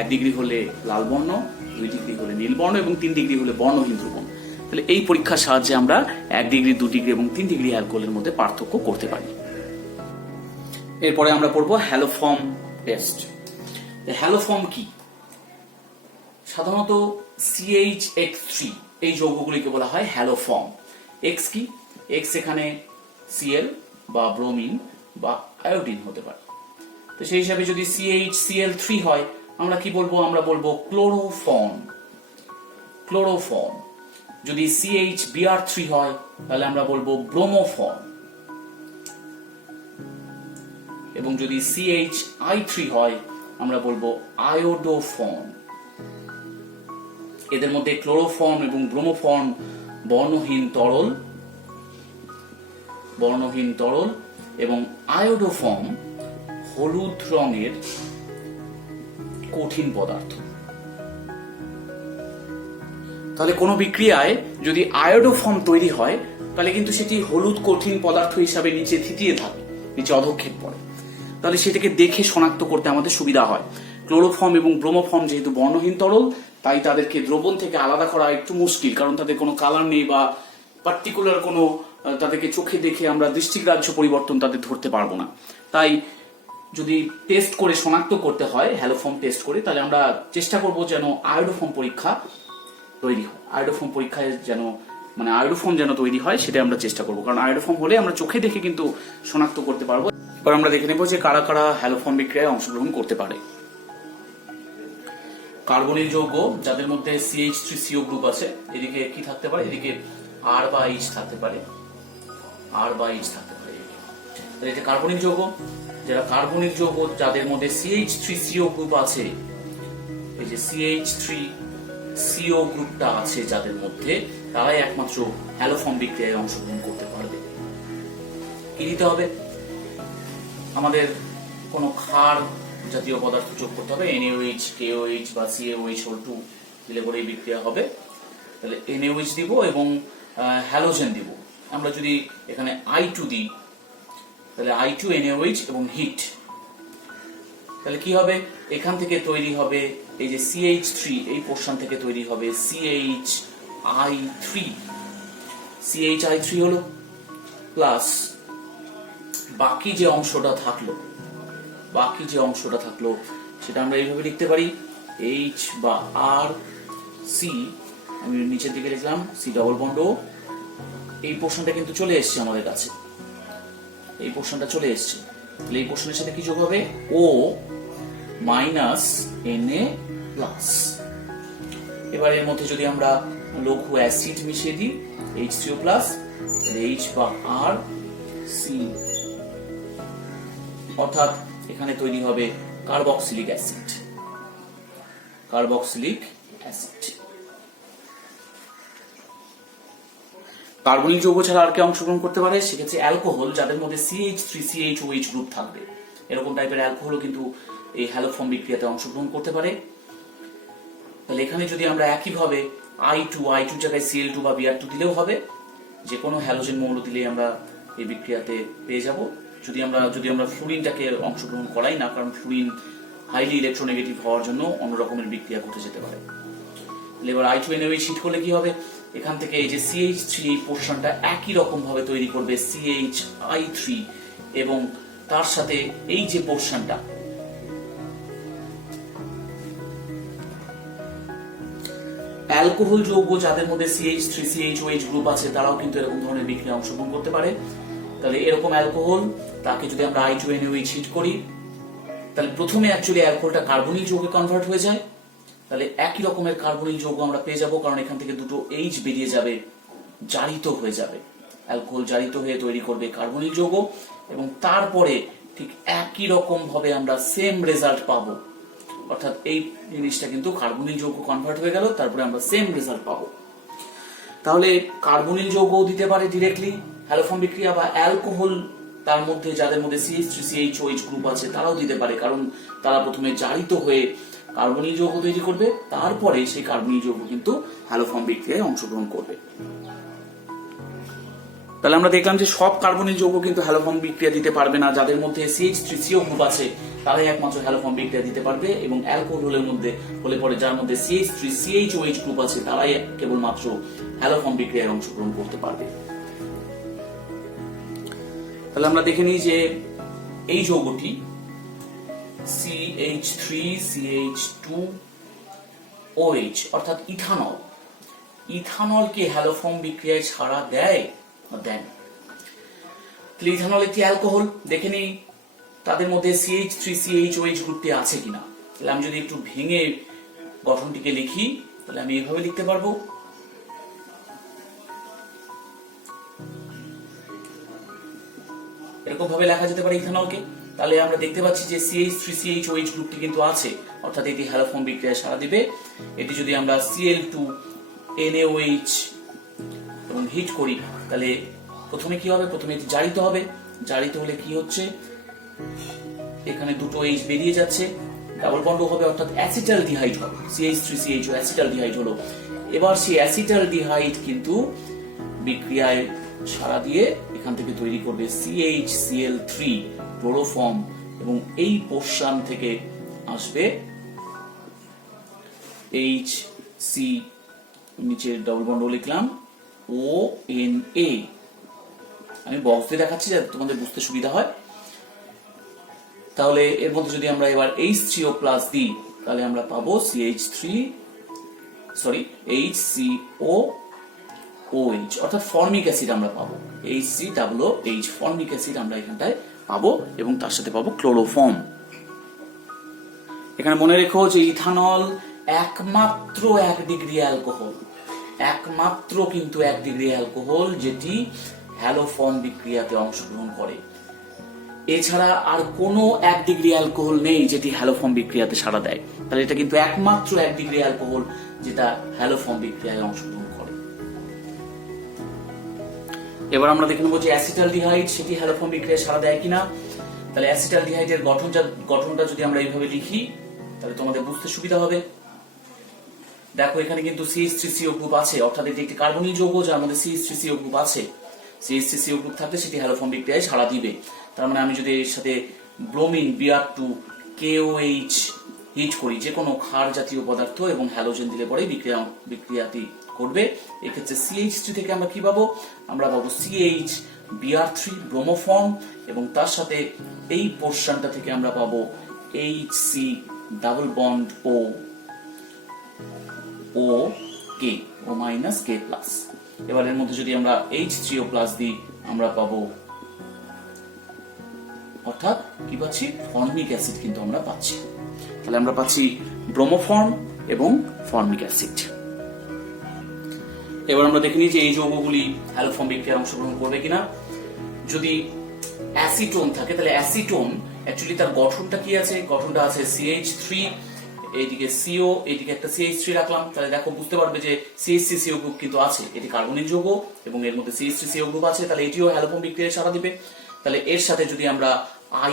1 ডিগ্রি হলে লাল বর্ণ, 2 ডিগ্রি হলে নীল বর্ণ, এবং 3 ডিগ্রি হলে বর্ণহীন দ্রবণ। তাহলে এই পরীক্ষার সাহায্যে আমরা 1 ডিগ্রি, 2 ডিগ্রি এবং 3 ডিগ্রি অ্যালকোহলের মধ্যে পার্থক্য করতে পারি। এরপরে আমরা পড়বো হ্যালোফর্ম টেস্ট। হ্যালোফর্ম কি? সাধারণত CH3 এই যৌগগুলিকে বলা হয় হ্যালোফর্ম। X কি? X এখানে Cl বা ব্রোমিন বা আয়োডিন হতে পারে। তো সেই হিসাবে যদি CHCl3 হয় আমরা কি বলবো? আমরা বলবো ক্লোরোফর্ম। ক্লোরোফর্ম। যদি CHBr3 হয় তাহলে আমরা বলবো ব্রোমোফর্ম। এবং যদি CHI3 হয় আমরা বলবো আয়োডোফর্ম। এদের মধ্যে ক্লোরোফর্ম এবং ব্রোমোফর্ম বর্ণহীন তরল এবং আয়োডোফর্ম হলুদ রঙের কঠিন পদার্থ। তাহলে কোনো বিক্রিয়ায় যদি আয়োডোফর্ম তৈরি হয় তাহলে কিন্তু সেটি হলুদ কঠিন পদার্থ হিসাবে নিচে থিতিয়ে থাকে, নিচে অধক্ষেপ পড়ে। তাহলে সেটাকে দেখে শনাক্ত করতে আমাদের সুবিধা হয়। ক্লোরোফর্ম এবং ব্রোমোফর্ম যেহেতু বর্ণহীন তরল তাই তাদেরকে দ্রবণ থেকে আলাদা করা একটু মুশকিল, কারণ তাদের কোনো কালার নেই বা পার্টিকুলার কোনো তাদেরকে চোখে দেখে আমরা দৃষ্টিগ্রাহ্য পরিবর্তন তাদের ধরতে পারবো না। তাই যদি টেস্ট করে শনাক্ত করতে হয় হ্যালোফর্ম টেস্ট করে, তাহলে আমরা চেষ্টা করব যেন আয়োডোফর্ম পরীক্ষা তৈরি হয়। আয়োডোফর্ম পরীক্ষায় যেন আয়োডোফর্ম যেন তৈরি হয় সেটা আমরা চেষ্টা করব, কারণ আয়োডোফর্ম হলে আমরা চোখে দেখে কিন্তু শনাক্ত করতে পারবো। এবার আমরা দেখে নেব যে কারা কারা হ্যালোফর্ম বিক্রিয়ায় অংশগ্রহণ করতে পারে। কার্বনিল যৌগ যাদের মধ্যে CH3CO গ্রুপ আছে, এদিকে কি থাকতে পারে? এদিকে R বা H থাকতে পারে। এটা কার্বনিল যৌগ। যারা কার্বনিল যৌগ যাদের মধ্যে CH3CO গ্রুপ আছে, এই যে CH3CO গ্রুপটা আছে যাদের মধ্যে, তারাই একমাত্র হ্যালোফর্ম বিক্রিয়ায় অংশগ্রহণ করতে পারবে। কি দিতে হবে? আমাদের কোন ক্ষার জাতীয় পদার্থ যোগ করতে হবে। NaOH, KOH বা CaOH2 দিলে পরে বিক্রিয়া হবে। তাহলে NaOH দিব এবং হ্যালোজেন দিব। আমরা যদি এখানে I2 দিই তাহলে I2 NaOH এবং হিট, তাহলে কি হবে? এখান থেকে তৈরি হবে এই যে CH3, এই পোরশন থেকে তৈরি হবে CHI3 হলো প্লাস বাকি যে অংশটা থাকলো সেটা আমরা এইভাবে লিখতে পারি H বা R C, আমি নিচের দিকে লিখলাম C ডবল বন্ড O। এই পোরশনটা কিন্তু চলে এসেছে আমাদের কাছে, এই পোরশনটা চলে এসেছে। তাহলে এই পোরশনের সাথে কি যোগ হবে? O minus Na plus. এবার এর মধ্যে যদি আমরা লঘু অ্যাসিড মিশিয়ে দিই H3O প্লাস, H বা R C, অর্থাৎ এখানে তৈরি হবে কার্বক্সিলিক অ্যাসিড। কার্বনিল যৌগ ছাড়া আর কে অংশগ্রহণ করতে পারে? সেক্ষেত্রে অ্যালকোহল যাদের মধ্যে CH3CHOH গ্রুপ থাকবে, এরকম টাইপের অ্যালকোহলও কিন্তু এই হ্যালোফর্ম বিক্রিয়াতে অংশগ্রহণ করতে পারে। তাহলে এখানে যদি আমরা একইভাবে I2 জায়গায় Cl2 বা Br2 দিলেও হবে, যে কোনো হ্যালোজেন মৌল দিলেই আমরা এই বিক্রিয়াতে পেয়ে যাব। যদি আমরা ফ্লুরিনটাকে অংশগ্রহণ করাই না, কারণ ফ্লুরিন হাইলি ইলেকট্রোনেগেটিভ হওয়ার জন্য অন্য রকমের বিক্রিয়া ঘটে যেতে পারে। এবার I2 NaOH হিট করলে কি হবে? এখান থেকে এই যে CH3 এই পোরশনটা একই রকম ভাবে তৈরি করবে CHI3 এবং তার সাথে এই যে পোরশনটা অ্যালকোহল যৌগ যাদের মধ্যে CH3CHOH গ্রুপ আছে তারাও কিন্তু এরকম ধরনের বিক্রিয়া অংশগ্রহণ করতে পারে। তাহলে এরকম অ্যালকোহল তাকে যদি আমরা I2 NaOH হিট করি তাহলে প্রথমে অ্যাকচুয়ালি অ্যালকোহলটা কার্বনিল যৌগে কনভার্ট হয়ে যায়। তাহলে একই রকমের কার্বনিল যৌগ আমরা পেয়ে যাব, কারণ এখান থেকে দুটো H বেরিয়ে যাবে, জারিত হয়ে যাবে। অ্যালকোহল জারিত হয়ে তৈরি করবে কার্বনিল যৌগ এবং তারপরে ঠিক একই রকম ভাবে আমরা সেম রেজাল্ট পাবো, অর্থাৎ এই জিনিসটা কিন্তু কার্বনিল যৌগ কনভার্ট হয়ে গেল, তারপরে আমরা সেম রেজাল্ট পাবো। তাহলে কার্বনিল যৌগও দিতে পারে ডিরেক্টলি হ্যালোফর্ম বিক্রিয়া, বা অ্যালকোহল তার মধ্যে যাদের মধ্যে CH3CHOH গ্রুপ আছে তারাও দিতে পারে, কারণ তারা প্রথমে জারিত হয়ে কার্বনিল যৌগ তৈরি করবে, তারপরে সেই কার্বনিল যৌগ কিন্তু হ্যালোফর্ম বিক্রিয়ায় অংশগ্রহণ করবে। তাহলে আমরা দেখলাম যে সব কার্বনিল যৌগ কিন্তু হ্যালোফর্ম বিক্রিয়া দিতে পারবে না। যাদের মধ্যে CH3CO গ্রুপ আছে তারাই একমাত্র হ্যালোফর্ম বিক্রিয়া দিতে পারবে, এবং অ্যালকোহলের মধ্যে হলে পরে যার মধ্যে CH3CHOH গ্রুপ আছে তারাই কেবলমাত্র হ্যালোফর্ম বিক্রিয়ায় অংশগ্রহণ করতে পারবে। তাহলে আমরা দেখে নিই যে এই যৌগটি CH3CH2 OH অর্থাৎ ইথানল। ইথানলকে হ্যালোফর্ম বিক্রিয়ায় ছাড়া দেয় না দেয় না? তাহলে ইথানল একটি অ্যালকোহল, দেখে নিই তাদের মধ্যে CH3CHOH গ্রুপটি আছে কিনা। তাহলে আমি যদি একটু ভেঙে গঠনটিকে লিখি তাহলে আমি এইভাবে লিখতে পারবো, এরকম ভাবে লেখা যেতে পারে ইথানলকে। তাহলে আমরা দেখতে পাচ্ছি যে CH3CHOH গ্রুপটি কিন্তু আছে, অর্থাৎ এটি হ্যালোফর্ম বিক্রিয়ায় সাড়া দিবে। এটি যদি আমরা Cl2NaOH এবং হিট করি তাহলে প্রথমে কি হবে, প্রথমে এটি জারিত হবে। জারিত হলে কি হচ্ছে, এখানে দুটো H বেরিয়ে যাচ্ছে, ডাবল বন্ড হবে অর্থাৎ অ্যাসিটালডিহাইড হবে। CH3CHO অ্যাসিটালডিহাইড হলো। এবার সেই অ্যাসিটালডিহাইড কিন্তু বিক্রিয়ায় সাড়া দিয়ে এখান থেকে তৈরি করবে CHCl3 ক্লোরোফর্ম এবং এই পোর্শন থেকে আসবে HC, নিচে ডাবল বন্ড লিখলাম ONA। আমি বক্স দিয়ে দেখাচ্ছি যাতে তোমাদের বুঝতে সুবিধা হয়। তাহলে এর মধ্যে যদি আমরা এবার H3O প্লাস দিই তাহলে আমরা পাবো HCOOH অর্থাৎ ফর্মিক অ্যাসিড আমরা পাবো। HCOOH ফর্মিক অ্যাসিড আমরা এখানটায় পাবো এবং তার সাথে পাবো ক্লোরোফর্ম। এখানে মনে রেখো যে ইথানল একমাত্র 1 ডিগ্রি অ্যালকোহল, একমাত্র কিন্তু 1 ডিগ্রি অ্যালকোহল যেটি হ্যালোফর্ম বিক্রিয়াতে অংশগ্রহণ করে। এছাড়া আর কোনো 1 ডিগ্রি অ্যালকোহল নেই যেটি হ্যালোফর্ম বিক্রিয়াতে সাড়া দেয়। তাহলে এটা কিন্তু একমাত্র 1 ডিগ্রি অ্যালকোহল যেটা হ্যালোফর্ম বিক্রিয়ায় অংশগ্রহণ করে। এবার আমরা দেখে নেব যে অ্যাসিটালডিহাইড সেটি হ্যালোফর্ম বিক্রিয়ায় সাড়া দেয় কিনা। তাহলে অ্যাসিটালডিহাইডের গঠনটা যদি আমরা এইভাবে লিখি তাহলে তোমাদের বুঝতে সুবিধা হবে। দেখো এখানে কিন্তু CH3CO গ্রুপ আছে, অর্থাৎ এটি একটি কার্বনিক যৌগ যার মধ্যে CH3CO গ্রুপ আছে। CH3CO গ্রুপ থাকলে সেটি হ্যালোফর্ম বিক্রিয়ায় সাড়া দিবে। তার মানে আমি যদি এর সাথে ব্রোমিন Br2 KOH হিট করি, যে কোনো ক্ষার জাতীয় পদার্থ এবং হ্যালোজেন দিলে পরে বিক্রিয়াটি করবে। এক্ষেত্রে CH3 থেকে আমরা কি পাবো, আমরা পাবো CH Br3 ব্রোমোফর্ম এবং তার সাথে এই পোর্শনটা থেকে আমরা পাবো HC double bond O minus K plus. এবার এর মধ্যে যদি আমরা H3O প্লাস দিই আমরা পাবো, অর্থাৎ কি পাচ্ছি, ফর্মিক অ্যাসিড কিন্তু আমরা পাচ্ছি। তাহলে আমরা পাচ্ছি ব্রোমোফর্ম এবং ফর্মিক অ্যাসিড। এবার আমরা দেখে নিই যে এই যৌগগুলি হ্যালোফর্ম বিক্রিয়ায় অংশগ্রহণ করবে কিনা। যদি অ্যাসিটোন থাকে তাহলে অ্যাসিটোন অ্যাকচুয়ালি তার গঠনটা কি আছে, গঠনটা আছে CH3, এইদিকে CO, এইদিকে একটা CH3 রাখলাম। তাহলে দেখো বুঝতে পারবে যে CH3CO গ্রুপ কিন্তু আছে, এটি কার্বনিক যৌগ এবং এর মধ্যে CH3CO গ্রুপ আছে, তাহলে এটিও হ্যালোফর্ম বিক্রিয়ায় সাড়া দিবে। তাহলে এর সাথে যদি আমরা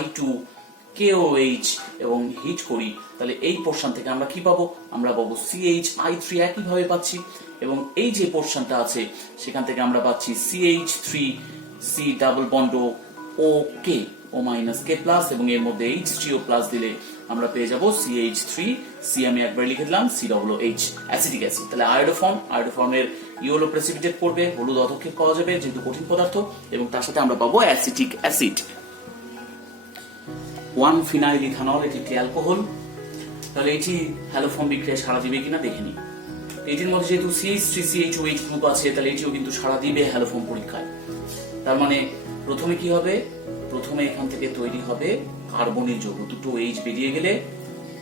I2KOH এবং হিট করি তাহলে এই পোর্শন থেকে আমরা কি পাবো, আমরা পাবো CHI3 একইভাবে পাচ্ছি এবং এই যে পোর্শনটা আছে সেখান থেকে আমরা পাচ্ছি CH3C double bond OK O minus K plus এবং এর মধ্যে H3O প্লাস দিলে আমরা পেয়ে যাব CH3C, আমি একবার লিখে দিলাম COOH অ্যাসিটিক অ্যাসিড। তাহলে আয়োডোফর্মের ইয়েলো প্রেসিপিটেট পড়বে, হলুদ অধক্ষেপ পাওয়া যাবে যেহেতু কঠিন পদার্থ এবং তার সাথে আমরা পাবো অ্যাসিটিক অ্যাসিড। 1-ফিনাইল ইথানল এটি একটি অ্যালকোহল। তাহলে এটি হ্যালোফর্ম বিক্রিয়ায় সাড়া দিবে কিনা দেখে নিই। এটির মধ্যে যেহেতু CH3CHOH গ্রুপ আছে তাহলে এটিও কিন্তু সাড়া দিবে হ্যালোফর্ম পরীক্ষায়। তার মানে প্রথমে কি হবে, প্রথমে এখান থেকে তৈরি হবে কার্বনিক যৌগ, দুটো H বেরিয়ে গেলে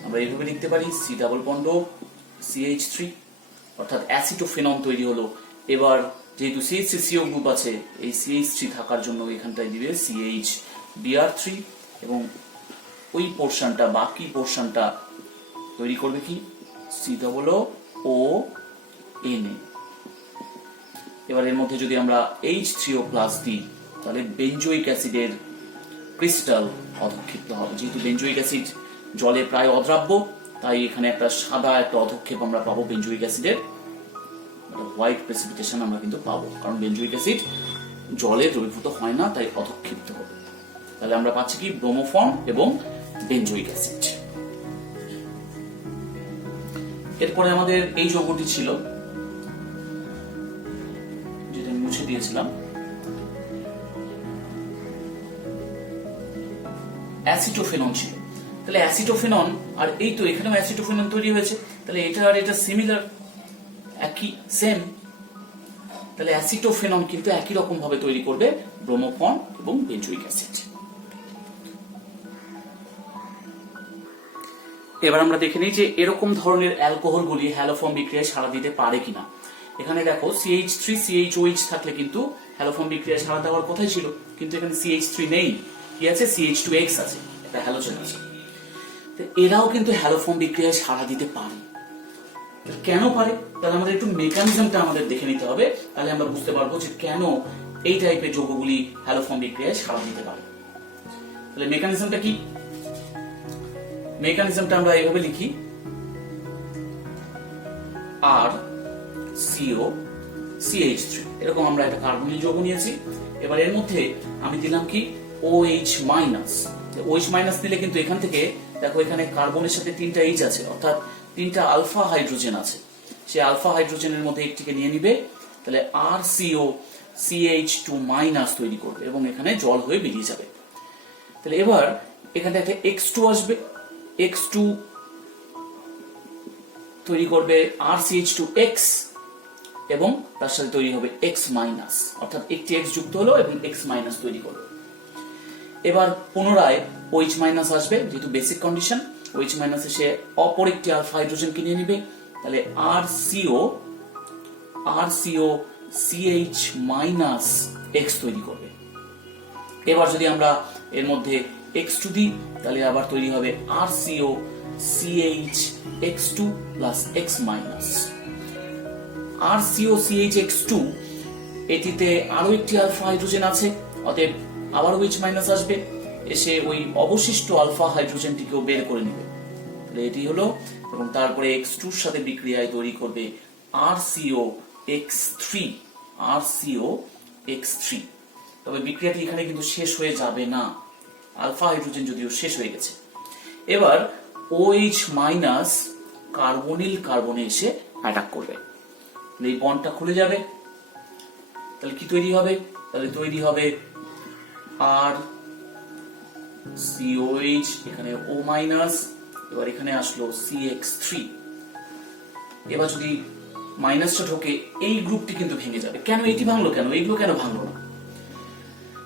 আমরা এইভাবে লিখতে পারি C ডাবল বন্ড CH3 অর্থাৎ অ্যাসিটোফেনন তৈরি হলো। এবার যেহেতু CH3CO গ্রুপ আছে এই CH3 থাকার জন্য এখানটায় দিবে CH Br3 এবং ওই পোর্শনটা বাকি পোর্শনটা তৈরি করবে কি COONA। এবার এর মধ্যে যদি আমরা H3O প্লাস দিই তাহলে বেঞ্জোইক অ্যাসিডের ক্রিস্টাল অধক্ষেপ্ত হবে। যেহেতু বেঞ্জোইক অ্যাসিড জলে প্রায় অদ্রাব্য তাই এখানে একটা সাদা একটা অধক্ষেপ আমরা পাবো বেঞ্জোইক অ্যাসিডের, হোয়াইট প্রেসিপিটেশন আমরা কিন্তু পাবো কারণ বেঞ্জোইক অ্যাসিড জলে দ্রবীভূত হয় না তাই অধক্ষেপ্ত হবে। তাহলে আমরা পাচ্ছি কি ব্রোমোফর্ম এবং বেঞ্জোইক অ্যাসিড। এরপরে আমাদের এই যৌগটি ছিল যেটা মুছে দিয়েছিলাম, অ্যাসিটোফেনন ছিল। তাহলে অ্যাসিটোফেনন, আর এই তো এখানেও অ্যাসিটোফেনন তৈরি হয়েছে, তাহলে এটা আর এটা সিমিলার, একই সেম। তাহলে অ্যাসিটোফেনন কিন্তু একই রকম ভাবে তৈরি করবে ব্রোমোফর্ম এবং বেঞ্জোইক অ্যাসিড। এবার আমরা দেখে নিই যে এরকম ধরনের অ্যালকোহলগুলি হ্যালোফর্ম বিক্রিয়ায় সাড়া দিতে পারে কিনা। এখানে দেখো CH3 CHOH থাকলে কিন্তু হ্যালোফর্ম বিক্রিয়ায় সাড়া দেওয়ার কথাই ছিল, কিন্তু এখানে CH3 নেই, কি আছে CH2X আছে, এটা হ্যালোজেন আছে। তো এরাও কিন্তু হ্যালোফর্ম বিক্রিয়ায় সাড়া দিতে পারে। কেন পারে? তাহলে আমাদের একটু মেকানিজমটা আমাদের দেখে নিতে হবে, তাহলে আমরা বুঝতে পারবো যে কেন এই টাইপের যৌগগুলি হ্যালোফর্ম বিক্রিয়ায় সাড়া দিতে পারে। তাহলে মেকানিজমটা কি? মেকানিজমটা আমরা এইভাবে লিখি, RCOCH3, এরকম আমরা একটা কার্বনিল যৌগ নিয়েছি। এবার এর মধ্যে আমি দিলাম কি OH-। OH- দিলে কিন্তু এখান থেকে দেখো এখানে কার্বনের সাথে 3টা H আছে, অর্থাৎ 3টা আলফা হাইড্রোজেন আছে। সেই আলফা হাইড্রোজেনের মধ্যে একটিকে নিয়ে নিবে, তাহলে RCOCH2- তৈরি করবে এবং এখানে জল হয়ে বেরিয়ে যাবে। তাহলে এবার এখানে একটা X2 আসবে, X2 তৈরি করবে RCH2X এবং তার সাথে তৈরি হবে X-, অর্থাৎ একটি X যুক্ত হলো এবং X- তৈরি করবে। এবার পুনরায় OH- আসবে, যেহেতু বেসিক কন্ডিশন, OH- এসে অপর একটি আলফা হাইড্রোজেনকে নিয়ে নিবে, তাহলে RCOCH- তৈরি করবে। এবার যদি আমরা এর মধ্যে X2 দিই, তাহলে আবার তৈরি হবে RCOCH-X2 প্লাস X-। RCOCH-X2 এটিতে আরো একটি আলফা হাইড্রোজেন আছে, অতএব আবার OH- আসবে, এসে ওই অবশিষ্ট আলফা হাইড্রোজেনটিকেও বের করে নেবে। তাহলে এটি হলো, এবং তারপরে X2-র সাথে বিক্রিয়ায় তৈরি করবে RCOX3। তবে বিক্রিয়াটি এখানে কিন্তু শেষ হয়ে যাবে না, আলফা হাইড্রোজেন যদিও শেষ হয়ে গেছে। এবার OH- কার্বনিল কার্বনে এসে অ্যাটাক করবে, এই বন্ডটা খুলে যাবে। তাহলে কি তৈরি হবে? তাহলে তৈরি হবে RCOH, এখানে O-, এবার এখানে আসলো CX3। এবার যদি মাইনাসটা ঢোকে, এই গ্রুপটি কিন্তু ভেঙে যাবে। কেন এটি ভাঙলো? কেন এইগুলো কেন ভাঙলো না?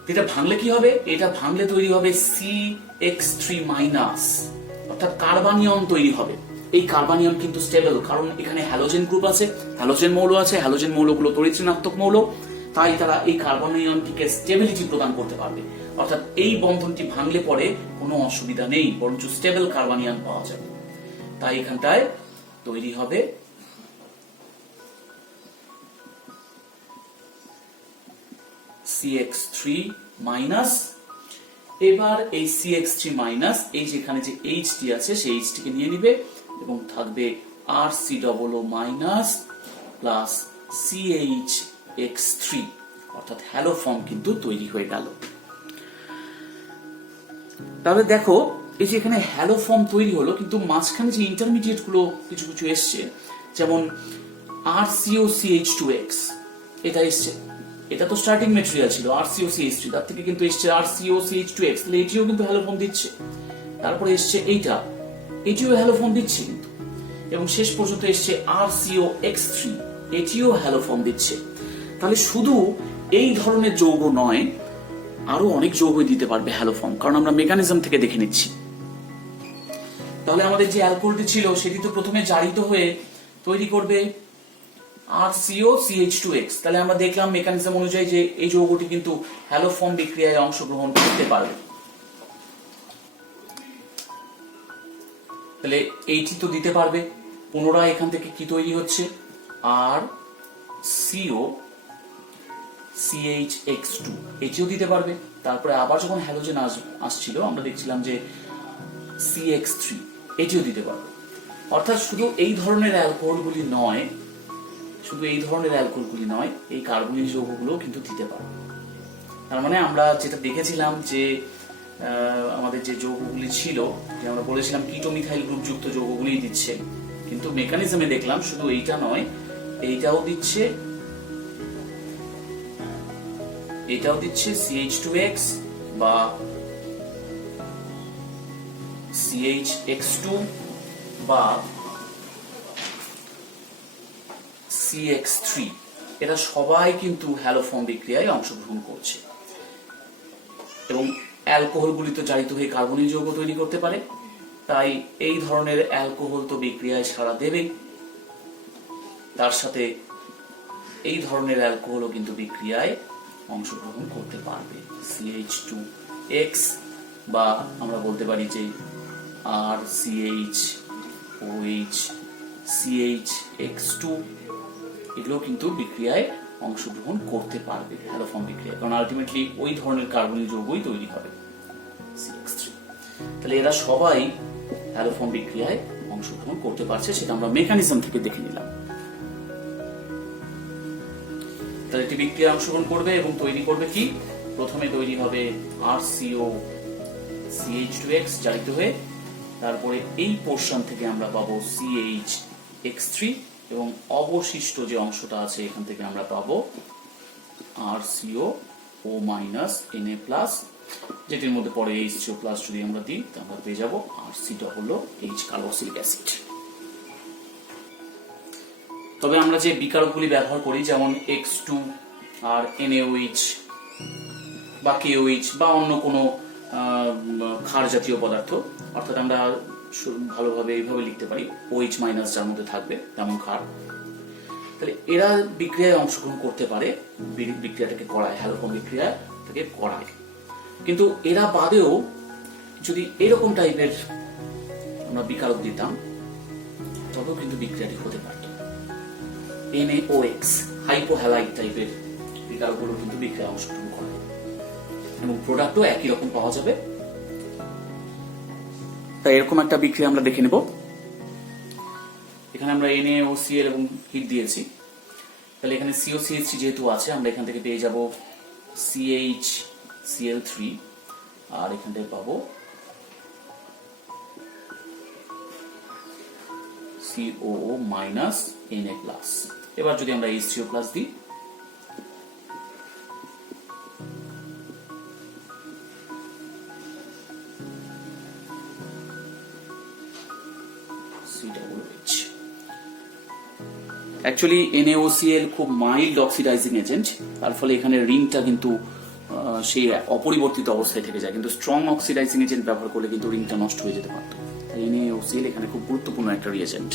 এটা ভাঙলে কি হবে? এটা ভাঙলে তৈরি হবে CX3-, অর্থাৎ কার্বানিয়ন তৈরি হবে। এই কার্বানিয়ন কিন্তু স্টেবল, কারণ এখানে হ্যালোজেন গ্রুপ আছে, হ্যালোজেন মৌল আছে, হ্যালোজেন মৌলগুলো তড়িৎ ঋণাত্মক মৌল, তাই তারা এই কার্বানিয়নটিকে স্টেবিলিটি প্রদান করতে পারবে। অর্থাৎ এই বন্ধনটি ভাঙলে পরে কোনো অসুবিধা নেই, বরঞ্চ স্টেবল কার্বানিয়ন পাওয়া যাবে। তাই এখানটায় তৈরি হবে CX3-। এবার এই CX3-, এই যেখানে যে H আছে সেই H টিকে নিয়ে নিবে এবং থাকবে RCOO- প্লাস CHX3, অর্থাৎ হ্যালোফর্ম কিন্তু তৈরি হয়ে গেল। তাহলে দেখো এই যে এখানে হ্যালোফর্ম তৈরি হলো, কিন্তু মাঝখানে যে ইন্টারমিডিয়েট গুলো কিছু কিছু এসছে, যেমন RCOCH2X, এটা এসছে, এটা তো স্টার্টিং ম্যাটেরিয়াল ছিল RCOCH3, তার থেকে কিন্তু এসছে RCOCH2X, তাহলে এটিও কিন্তু হ্যালোফর্ম দিচ্ছে। তারপরে এসছে এইটা, এটিও হ্যালোফর্ম দিচ্ছে কিন্তু, এবং শেষ পর্যন্ত এসছে RCOX3, এটিও হ্যালোফর্ম দিচ্ছে। তাহলে শুধু এই ধরনের যৌগ নয়, আরো অনেক যৌগই দিতে পারবে হ্যালোফর্ম, কারণ আমরা মেকানিজম থেকে দেখে নিচ্ছি। তাহলে আমাদের যে অ্যালকোহলটি ছিল সেটি তো প্রথমে জারিত হয়ে তৈরি করবে RCOCH2X। তাহলে আমরা দেখলাম মেকানিজম অনুযায়ী যে এই যৌগটি কিন্তু হ্যালোফর্ম বিক্রিয়ায় অংশগ্রহণ করতে পারবে। তাহলে এইটি তো দিতে পারবে। পুনরায় এখান থেকে কি তৈরি হচ্ছে? RCOCH-X2, এটিও দিতে পারবে। তারপরে আবার যখন হ্যালোজেন আসছিল আমরা দেখছিলাম যে CX3, এটিও দিতে পারবে। অর্থাৎ শুধু এই ধরনের অ্যালকোহলগুলি নয়, এই কার্বনিল যৌগগুলো কিন্তু দিতে পারবে। তার মানে আমরা যেটা দেখেছিলাম যে আমাদের যে যৌগগুলি ছিল, যে আমরা বলেছিলাম কিটোমিথাইল গ্রুপ যুক্ত যৌগগুলি দিচ্ছে, কিন্তু মেকানিজমে দেখলাম শুধু এইটা নয়, এইটাও দিচ্ছে CH2X বা CHX2 বা CX3, এরা সবাই কিন্তু হ্যালোফর্ম বিক্রিয়ায় অংশগ্রহণ করছে এবং অ্যালকোহলগুলি তো জারিত হয়ে কার্বনীয় যৌগ তৈরি করতে পারে, তাই এই ধরনের অ্যালকোহল তো বিক্রিয়ায় সাড়া দেবে, তার সাথে এই ধরনের অ্যালকোহলও কিন্তু বিক্রিয়ায় অংশগ্রহণ করতে পারবে। CH2X বা আমরা বলতে পারি যে RCH OH CHX2 এগুলো কিন্তু বিক্রিয়ায় অংশগ্রহণ করতে পারবে হ্যালোফর্ম বিক্রিয়ায়, কারণ আলটিমেটলি ওই ধরনের কার্বনীয় যৌগই তৈরি হবে CX3। তাহলে এরা সবাই হ্যালোফর্ম বিক্রিয়ায় অংশগ্রহণ করতে পারছে, সেটা আমরা মেকানিজম থেকে দেখে নিলাম। তাহলে এটি বিক্রিয়ায় অংশগ্রহণ করবে এবং তৈরি করবে কি? প্রথমে তৈরি হবে RCO CH2X জারিত হয়ে, তারপরে এই পোর্শন থেকে আমরা পাবো CHX3 এবং অবশিষ্ট যে অংশটা আছে এখান থেকে আমরা পাবো RCOO Na+, যেটির মধ্যে পরে H2+ যদি আমরা দিই তাহলে আমরা পেয়ে যাবো RCOOH কার্বক্সিলিক অ্যাসিড। তবে আমরা যে বিকারকগুলি ব্যবহার করি যেমন X2 আর NaOH বা KOH বা অন্য কোনো ক্ষার জাতীয় পদার্থ, অর্থাৎ আমরা ভালোভাবে এইভাবে লিখতে পারি OH- যার মধ্যে থাকবে তেমন ক্ষার, তাহলে এরা বিক্রিয়ায় অংশগ্রহণ করতে পারে, বিক্রিয়াটাকে করায়, হ্যালোফর্ম বিক্রিয়াটাকে করায়। কিন্তু এরা বাদেও যদি এরকম টাইপের আমরা বিকারক দিতাম তবেও কিন্তু বিক্রিয়াটি হতে পারত। NaOX হাইপোহ্যালাইড টাইপের বিকারকগুলো কিন্তু বিক্রিয়ায় অংশগ্রহণ করে এবং প্রোডাক্টও একই রকম পাওয়া যাবে। তাই এরকম একটা বিক্রিয়া আমরা দেখে নেব। এখানে আমরা NaOCl এবং হিট দিয়েছি, তাহলে এখানে COCH3 যেহেতু আছে আমরা এখান থেকে পেয়ে যাব CHCl3 আর এখান থেকে পাবো COO Na+। এবার যদি আমরা H3O+ দিই COOH। অ্যাকচুয়ালি NaOCl খুব মাইল্ড অক্সিডাইজিং এজেন্ট, তার ফলে এখানে রিংটা কিন্তু সেই অপরিবর্তিত অবস্থায় থেকে যায়, কিন্তু স্ট্রং অক্সিডাইজিং এজেন্ট ব্যবহার করলে কিন্তু রিংটা নষ্ট হয়ে যেতে পারত। তাই NaOCl এখানে খুব গুরুত্বপূর্ণ একটা রিএজেন্ট।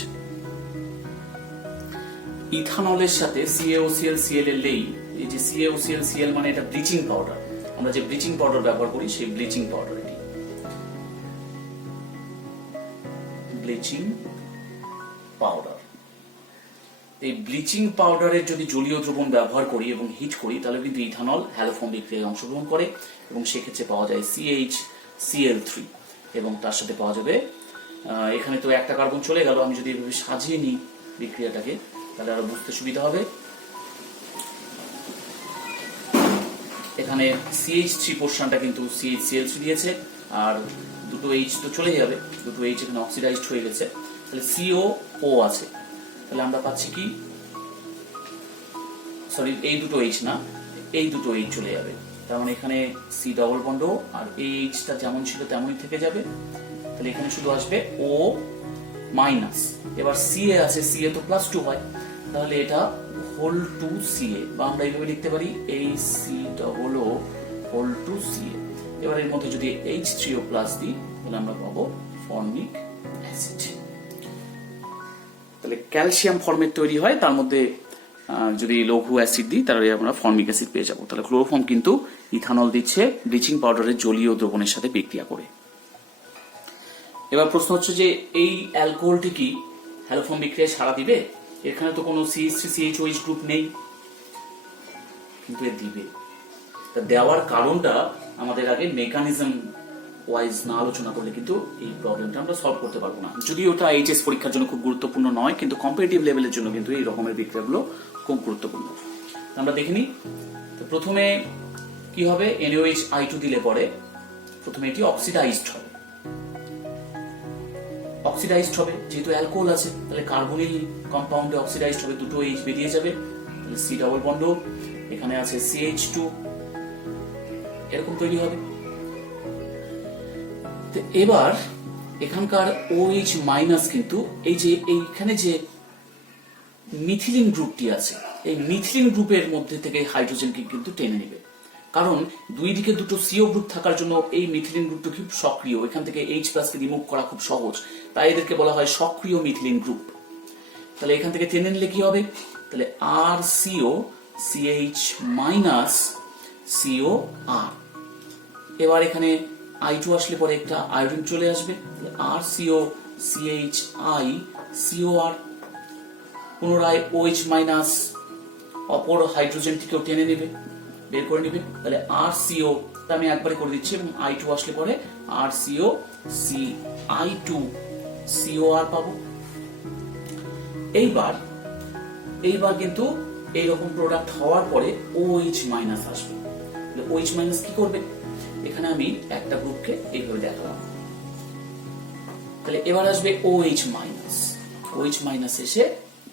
ইথানলের সাথে CaOCl এলেই এই যে CaOCl মানে এটা ব্লিচিং পাউডার, আমরা যে ব্লিচিং পাউডার ব্যবহার করি সেই ব্লিচিং পাউডার, এটি ব্লিচিং পাউডার। এই ব্লিচিং পাউডারের যদি জলীয় দ্রবণ ব্যবহার করি এবং হিট করি তাহলে কিন্তু ইথানল হ্যালোফর্ম বিক্রিয়ায় অংশগ্রহণ করে এবং সেক্ষেত্রে পাওয়া যায় CHCl3 এবং তার সাথে পাওয়া যাবে, এখানে তো একটা কার্বন চলে গেল, আমি যদি এভাবে সাজিয়ে নিই বিক্রিয়াটাকে তাহলে আরো বুঝতে সুবিধা হবে। এখানে CH3 পোর্শনটা কিন্তু CHCl3 দিয়েছে আর দুটো H তো চলে যাবে, দুটো H এখানে অক্সিডাইজড হয়ে গেছে, তাহলে COO আছে, তাহলে আমরা পাচ্ছি কি, সরি এই দুটো H না, এই দুটো H চলে যাবে, তার মানে এখানে C ডবল বন্ড আর এই Hটা যেমন ছিল তেমনই থেকে যাবে, তাহলে এখানে শুধু আসবে O-। এবার CA আছে, CA তো +2 হয়, তাহলে এটা হোল টু CA বা আমরা এইভাবে লিখতে পারি HCOO2CA। এবার এর মধ্যে যদি H3O+ দিই তাহলে আমরা পাবো ফর্মিক অ্যাসিড। তাহলে ক্যালসিয়াম ফর্মেট তৈরি হয়, তার মধ্যে যদি লঘু অ্যাসিড দিই তাহলে আমরা ফর্মিক অ্যাসিড পেয়ে যাবো। তাহলে ক্লোরোফর্ম কিন্তু ইথানল দিচ্ছে ব্লিচিং পাউডারের জলীয় দ্রবণের সাথে বিক্রিয়া করে। এবার প্রশ্ন হচ্ছে যে এই অ্যালকোহলটি কি হ্যালোফর্ম বিক্রিয়ায় সাড়া দিবে? এখানে তো কোনো CH3CHOH গ্রুপ নেই, কিন্তু এর দিবে। তা দেওয়ার কারণটা আমাদের আগে মেকানিজম ওয়াইজ না আলোচনা করলে কিন্তু এই প্রবলেমটা আমরা সলভ করতে পারবো না। যদিও ওটা এইচএস পরীক্ষার জন্য খুব গুরুত্বপূর্ণ নয়, কিন্তু কম্পিটিটিভ লেভেলের জন্য কিন্তু এই রকমের বিক্রিয়াগুলো খুব গুরুত্বপূর্ণ। আমরা দেখে নিই। তো প্রথমে কি হবে, NaOH দিলে পরে প্রথমে এটি অক্সিডাইজড হবে, যেহেতু অ্যালকোহল আছে তাহলে কার্বনিল কম্পাউন্ডে অক্সিডাইজড হবে, দুটো H বেরিয়ে যাবে, তাহলে C ডবল বন্ড, এখানে আছে CH2, এরকম তৈরি হবে। তো এবার এখানকার OH- কিন্তু এই যে এইখানে যে মিথিলিন গ্রুপটি আছে, এই মিথিলিন গ্রুপের মধ্যে থেকে হাইড্রোজেনকে কিন্তু টেনে নেবে, কারণ দুই দিকে দুটো সিও গ্রুপ থাকার জন্য এই মিথিলিন গ্রুপটা খুব সক্রিয়, এখান থেকে H+ কে রিমুভ করা খুব সহজ, তাই এদেরকে বলা হয় সক্রিয় মিথিলিন গ্রুপ। তাহলে এখান থেকে টেনে নিলে কি হবে, তাহলে RCO CH মাইনাস COR। এবার এখানে I2 আসলে পরে একটা আয়োডিন চলে আসবে, RCO CHI COR। পুনরায় OH মাইনাস অপর হাইড্রোজেনটিকেও টেনে নেবে, বের করে নেবে, তাহলে RCO আমি একবারে করে দিচ্ছি, এবং I2 আসলে পরে RCO CI2 COR পাবো। এইবার কিন্তু এইরকম প্রোডাক্ট হওয়ার পরে OH মাইনাস আসবে। OH মাইনাস কি করবে, এখানে আমি একটা গ্রুপকে এইভাবে দেখালাম, তাহলে এবার আসবে OH মাইনাস। OH মাইনাস এসে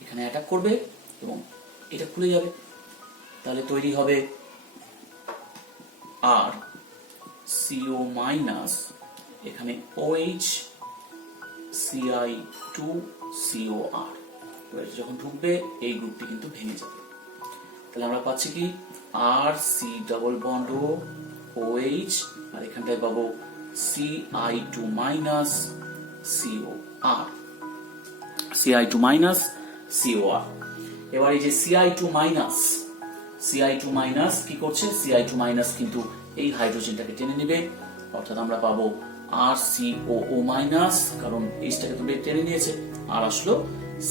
এখানে অ্যাটাক করবে এবং এটা খুলে যাবে, তাহলে তৈরি হবে RCO মাইনাস, এখানে OH CI2 COR। যখন ঢুকবে এই গ্রুপটি কিন্তু ভেঙে যাবে, তাহলে আমরা পাচ্ছি কি RC ডাবল বন্ড OH, আর এখানটায় পাবো CI2 minus COR, CI2 minus COR। এবার এই যে CI2 মাইনাস কি করছে, CI2 মাইনাস কিন্তু এই হাইড্রোজেনটাকে টেনে নেবে, অর্থাৎ আমরা পাবো RCOO মাইনাস, কারণ এইচটাকে তো টেনে নিয়েছে, আর আসলো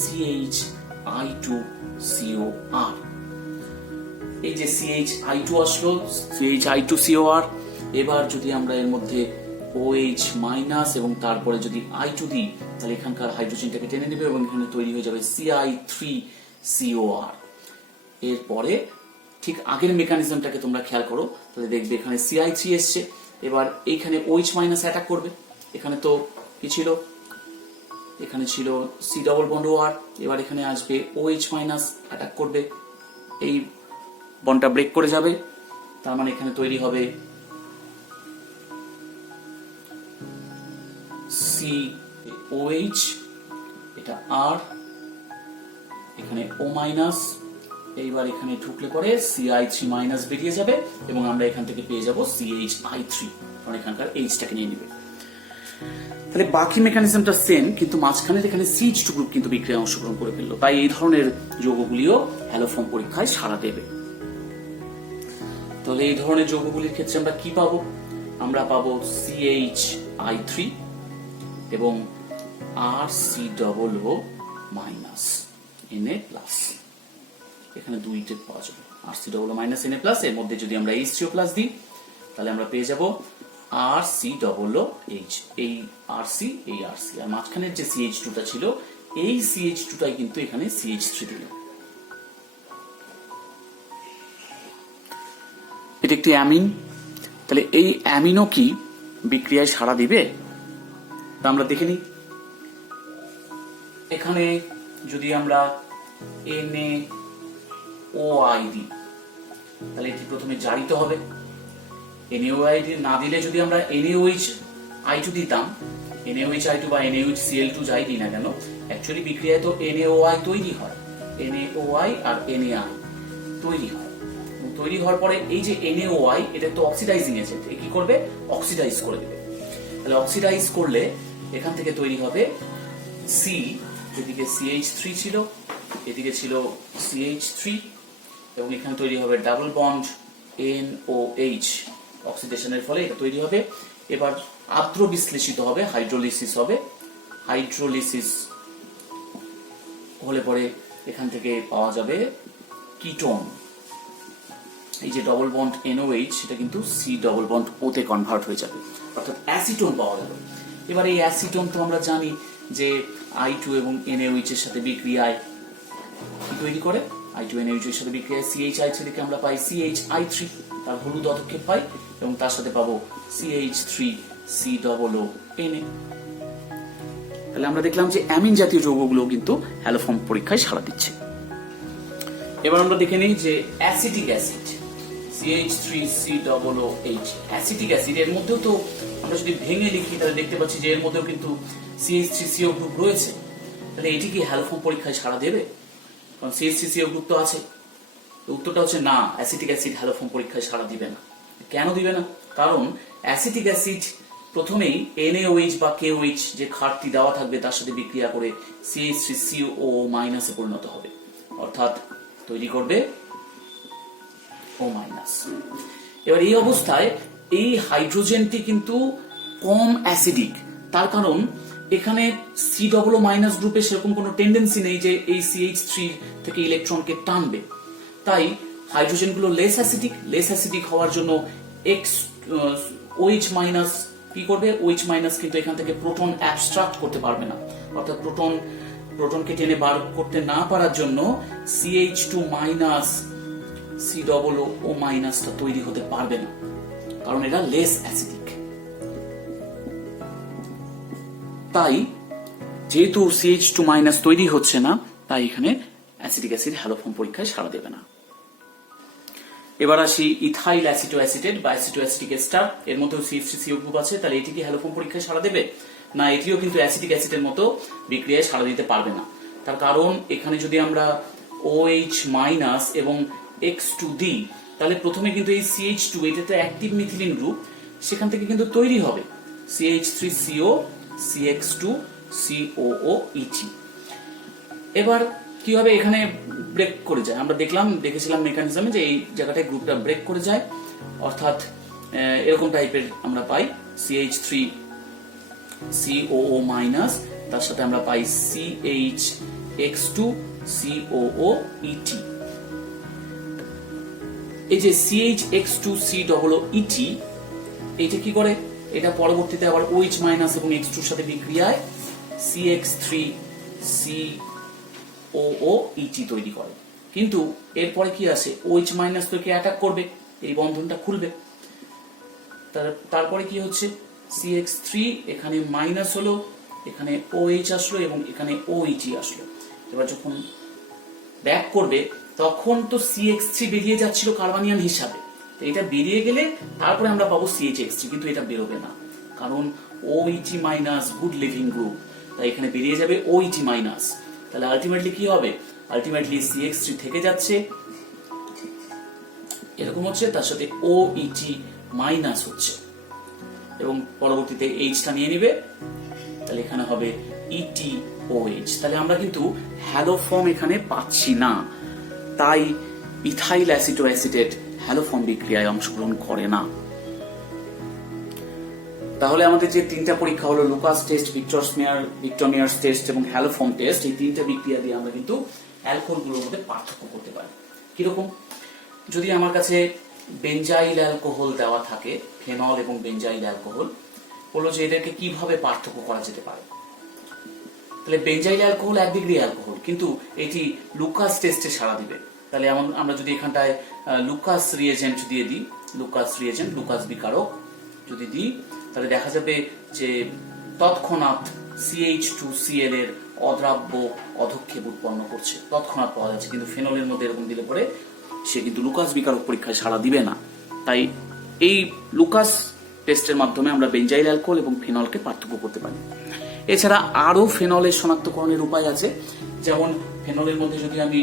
CHI2 COR। এই যে CHI2 আসলো, CHI2 COR। এবার যদি আমরা এর মধ্যে OH মাইনাস এবং তারপরে যদি I2 দিই, তাহলে এখানকার হাইড্রোজেনটাকে টেনে নেবে এবং এখানে তৈরি হয়ে যাবে CI3 COR। এরপরে ঠিক আগের মেকানিজমটাকে তোমরা খেয়াল করো, তাহলে দেখবে এখানে CI3 এসছে, এবার এইখানে OH মাইনাস অ্যাটাক করবে, এখানে তো কি ছিল, এখানে ছিল C ডাবল বন্ড OR, এবার এখানে আসবে OH মাইনাস অ্যাটাক করবে, এই বন্ডটা ব্রেক করে যাবে, তার মানে এখানে তৈরি হবে COH, এটা R, এখানে O মাইনাস, এইবার এখানে ঢুকলে পরে CI3 মাইনাস বেরিয়ে যাবে এবং আমরা এখান থেকে পেয়ে যাব CHI3, কারণ এখানকার H-টাকে নিয়ে নেবে। তাহলে বাকি মেকানিজমটা সেম, কিন্তু মাঝখানে এখানে CH2 গ্রুপ কিন্তু বিক্রিয়ায় অংশগ্রহণ করে ফেললো, তাই এই ধরনের যৌগগুলিও হ্যালোফর্ম পরীক্ষায় সাড়া দেবে। তাহলে এই ধরনের যৌগগুলির ক্ষেত্রে আমরা কি পাবো, আমরা পাবো CHI3 এবং RCOO মাইনাস Na প্লাস, এখানে দুইটা পাওয়া যাবে, RCOO মাইনাস Na প্লাস, এর মধ্যে যদি আমরা H3O প্লাস দিই তাহলে আমরা পেয়ে যাব RCOOH, এই RC এই RC, আর মাঝখানের যে CH2টা ছিল এই CH2টাই কিন্তু এখানে CH3 দিল। এটা একটি অ্যামিন, তাহলে এই অ্যামিনও কি বিক্রিয়ায় সাড়া দিবে তা আমরা দেখে নিই। এখানে যদি আমরা NaOI দিই তাহলে এটি প্রথমে জারিত হবে, NaOI না দিলে যদি আমরা NaOH-I2 দিতাম, NaOH-I2 বা NaOHCl2 যাই দিই না কেন, অ্যাকচুয়ালি বিক্রিয়ায় তো NaOI তৈরি হয়, NaOI আর NaI তৈরি হয়, তৈরি হওয়ার পরে এই যে NaOI এটা তো অক্সিডাইজিং এজেন্ট, কি করবে, অক্সিডাইজ করে দেবে। তাহলে অক্সিডাইজ করলে এখান থেকে তৈরি হবে C, এদিকে CH3 ছিল, এদিকে ছিল CH3, এবং এখানে তৈরি হবে ডাবল বন্ড NOH, অক্সিডেশনের ফলে এটা তৈরি হবে। এবার আদ্র বিশ্লেষিত হবে, হাইড্রোলিসিস হবে, হাইড্রোলিসিস হলে পরে এখান থেকে পাওয়া যাবে কিটোন, এই যে ডবল বন্ড NOH সেটা কিন্তু C ডবল বন্ড O তে কনভার্ট হয়ে যাবে, অর্থাৎ অ্যাসিটোন পাওয়া গেল। এবার এই অ্যাসিটোন তো আমরা জানি যে I2 এবং NaOH এর সাথে বিক্রিয়ায় কি তৈরি করে, I2 NaOH এর সাথে বিক্রিয়ায় CHI3 থেকে আমরা পাই CHI3, তার হলুদ পদক্ষেপ পাই এবং তার সাথে পাবো CH3COO Na। তাহলে আমরা দেখলাম যে অ্যামিন জাতীয় যৌগগুলো কিন্তু হ্যালোফর্ম পরীক্ষায় সাড়া দিচ্ছে। এবার আমরা দেখে নিই যে acetic acid CH3COOH, acetic acid, এর মধ্যেও তো আমরা যদি ভেঙে লিখি তাহলে দেখতে পাচ্ছি যে এর মধ্যেও কিন্তু CH3CO গ্রুপ রয়েছে, তাহলে এটি কি হ্যালোফর্ম পরীক্ষায় সাড়া দেবে? কারণ CH3CO গ্রুপ তো আছে। উত্তরটা হচ্ছে না, অ্যাসিটিক অ্যাসিড হ্যালোফর্ম পরীক্ষায় সাড়া দিবে না। কেন দিবে না? কারণ অ্যাসিটিক অ্যাসিড প্রথমেই NaOH বা KOH যে ক্ষারটি দেওয়া থাকবে তার সাথে বিক্রিয়া করে CH3CO মাইনাসে পরিণত হবে, অর্থাৎ তৈরি করবে O মাইনাস। এবার এই অবস্থায় এই হাইড্রোজেনটি কিন্তু কম অ্যাসিডিক, তার কারণ এখানে COO মাইনাস গ্রুপে সেরকম কোনো টেন্ডেন্সি নেই যে এই CH3 থেকে ইলেকট্রনকে টানবে। তাই হাইড্রোজেনগুলো লেস অ্যাসিডিক হওয়ার জন্য OH মাইনাস কি করবে? OH মাইনাস কিন্তু এখান থেকে প্রোটন অ্যাবস্ট্রাক্ট করতে পারবে না, অর্থাৎ প্রোটনকে টেনে বার করতে না পারার জন্য CH2 মাইনাস COO মাইনাসটা তৈরি হতে পারবে না, কারণ এটা লেস অ্যাসিডিক। তাই যেহেতু CH2 মাইনাস তৈরি হচ্ছে না, তাই এখানে অ্যাসিটিক অ্যাসিড হ্যালোফর্ম পরীক্ষায় সাড়া দেবে না। এবার আসি ইথাইল অ্যাসিটোঅ্যাসিটেট বা অ্যাসিটোঅ্যাসিটিক এস্টার, এর মধ্যেও CH3CO গ্রুপ আছে, তাহলে এটি কি হ্যালোফর্ম পরীক্ষায় সাড়া দেবে না? এটিও কিন্তু অ্যাসিটিক অ্যাসিডের মতো বিক্রিয়ায় সাড়া দিতে পারবে না। তার কারণ এখানে যদি আমরা OH মাইনাস এবং X2 দিই, তাহলে প্রথমে কিন্তু এই CH2, এটা তো অ্যাক্টিভ মিথিলিন গ্রুপ, সেখান থেকে কিন্তু তৈরি হবে CH3CO CX2 COOET। এবার কি হবে? এখানে ব্রেক করে যায়, আমরা দেখেছিলাম মেকানিজমে যে এই জায়গাটায় গ্রুপটা ব্রেক করে যায়, অর্থাৎ এরকম টাইপের আমরা পাই CH3COO মাইনাস, তার সাথে আমরা পাই CHX2 COOET। এই যে CHX2 COOET এটা কি করে? এটা পরবর্তীতে আবার OH মাইনাস এবং X2 এর সাথে বিক্রিয়ায় CX3 COOET তৈরি করে। কিন্তু এরপরে কি আসে? OH মাইনাস তো কে অ্যাটাক করবে, এই বন্ধনটা খুলবে। তারপরে কি হচ্ছে? CX3 এখানে মাইনাস হলো, এখানে OH আসলো এবং এখানে OET আসলো। এবার যখন ব্যাক করবে তখন তো CX3 বেরিয়ে যাচ্ছিল কার্বানিয়ান হিসাবে, এটা বেরিয়ে গেলে তারপরে আমরা পাবো CHX3, কিন্তু এটা বেরোবে না, কারণ OET minus good living group, তাই এখানে বেরিয়ে যাবে OET মাইনাস। তাহলে আলটিমেটলি কি হবে? আলটিমেটলি CX3 থেকে যাচ্ছে, এরকম হচ্ছে, তার সাথে OET মাইনাস হচ্ছে এবং পরবর্তীতে Hটা নিয়ে নিবে, তাহলে এখানে হবে ETOH। তাহলে আমরা কিন্তু হ্যালোফর্ম এখানে পাচ্ছি না, তাই ইথাইল অ্যাসিটোঅ্যাসিটেট হ্যালোফর্ম বিক্রিয়ায় অংশগ্রহণ করে না। তাহলে আমাদের যে তিনটা পরীক্ষা হলো লুকাস টেস্ট, ভিক্টোমিয়ার্স টেস্ট এবং হ্যালোফর্ম টেস্ট, এই তিনটা বিক্রিয়া দিয়ে আমরা কিন্তু অ্যালকোহলগুলোর মধ্যে পার্থক্য করতে পারি। কিরকম? যদি আমার কাছে বেঞ্জাইল অ্যালকোহল দেওয়া থাকে, ফেনল এবং বেঞ্জাইল অ্যালকোহল, বললো যে এদেরকে কিভাবে পার্থক্য করা যেতে পারে। তাহলে বেঞ্জাইল অ্যালকোহল 1 ডিগ্রি অ্যালকোহল, কিন্তু এটি লুকাস টেস্টে সাড়া দিবে। তাহলে আমরা যদি এখানটায় লুকাস রিয়েজেন্ট দিয়ে দিই, লুকাস বিকারক যদি দিই, তাহলে দেখা যাবে যে তৎক্ষণাৎ CH2Cl এর অদ্রাব্য অধক্ষেপ উৎপন্ন করছে, তৎক্ষণাৎ পাওয়া যাচ্ছে। কিন্তু ফেনলের মধ্যে এরকম দিলে পরে সে কিন্তু লুকাস বিকারক পরীক্ষায় সাড়া দিবে না। তাই এই লুকাস টেস্টের মাধ্যমে আমরা বেঞ্জাইল অ্যালকোহল এবং ফেনলকে পার্থক্য করতে পারি। এছাড়া আরো ফেনলের শনাক্তকরণের উপায় আছে, যেমন ফেনলের মধ্যে যদি আমি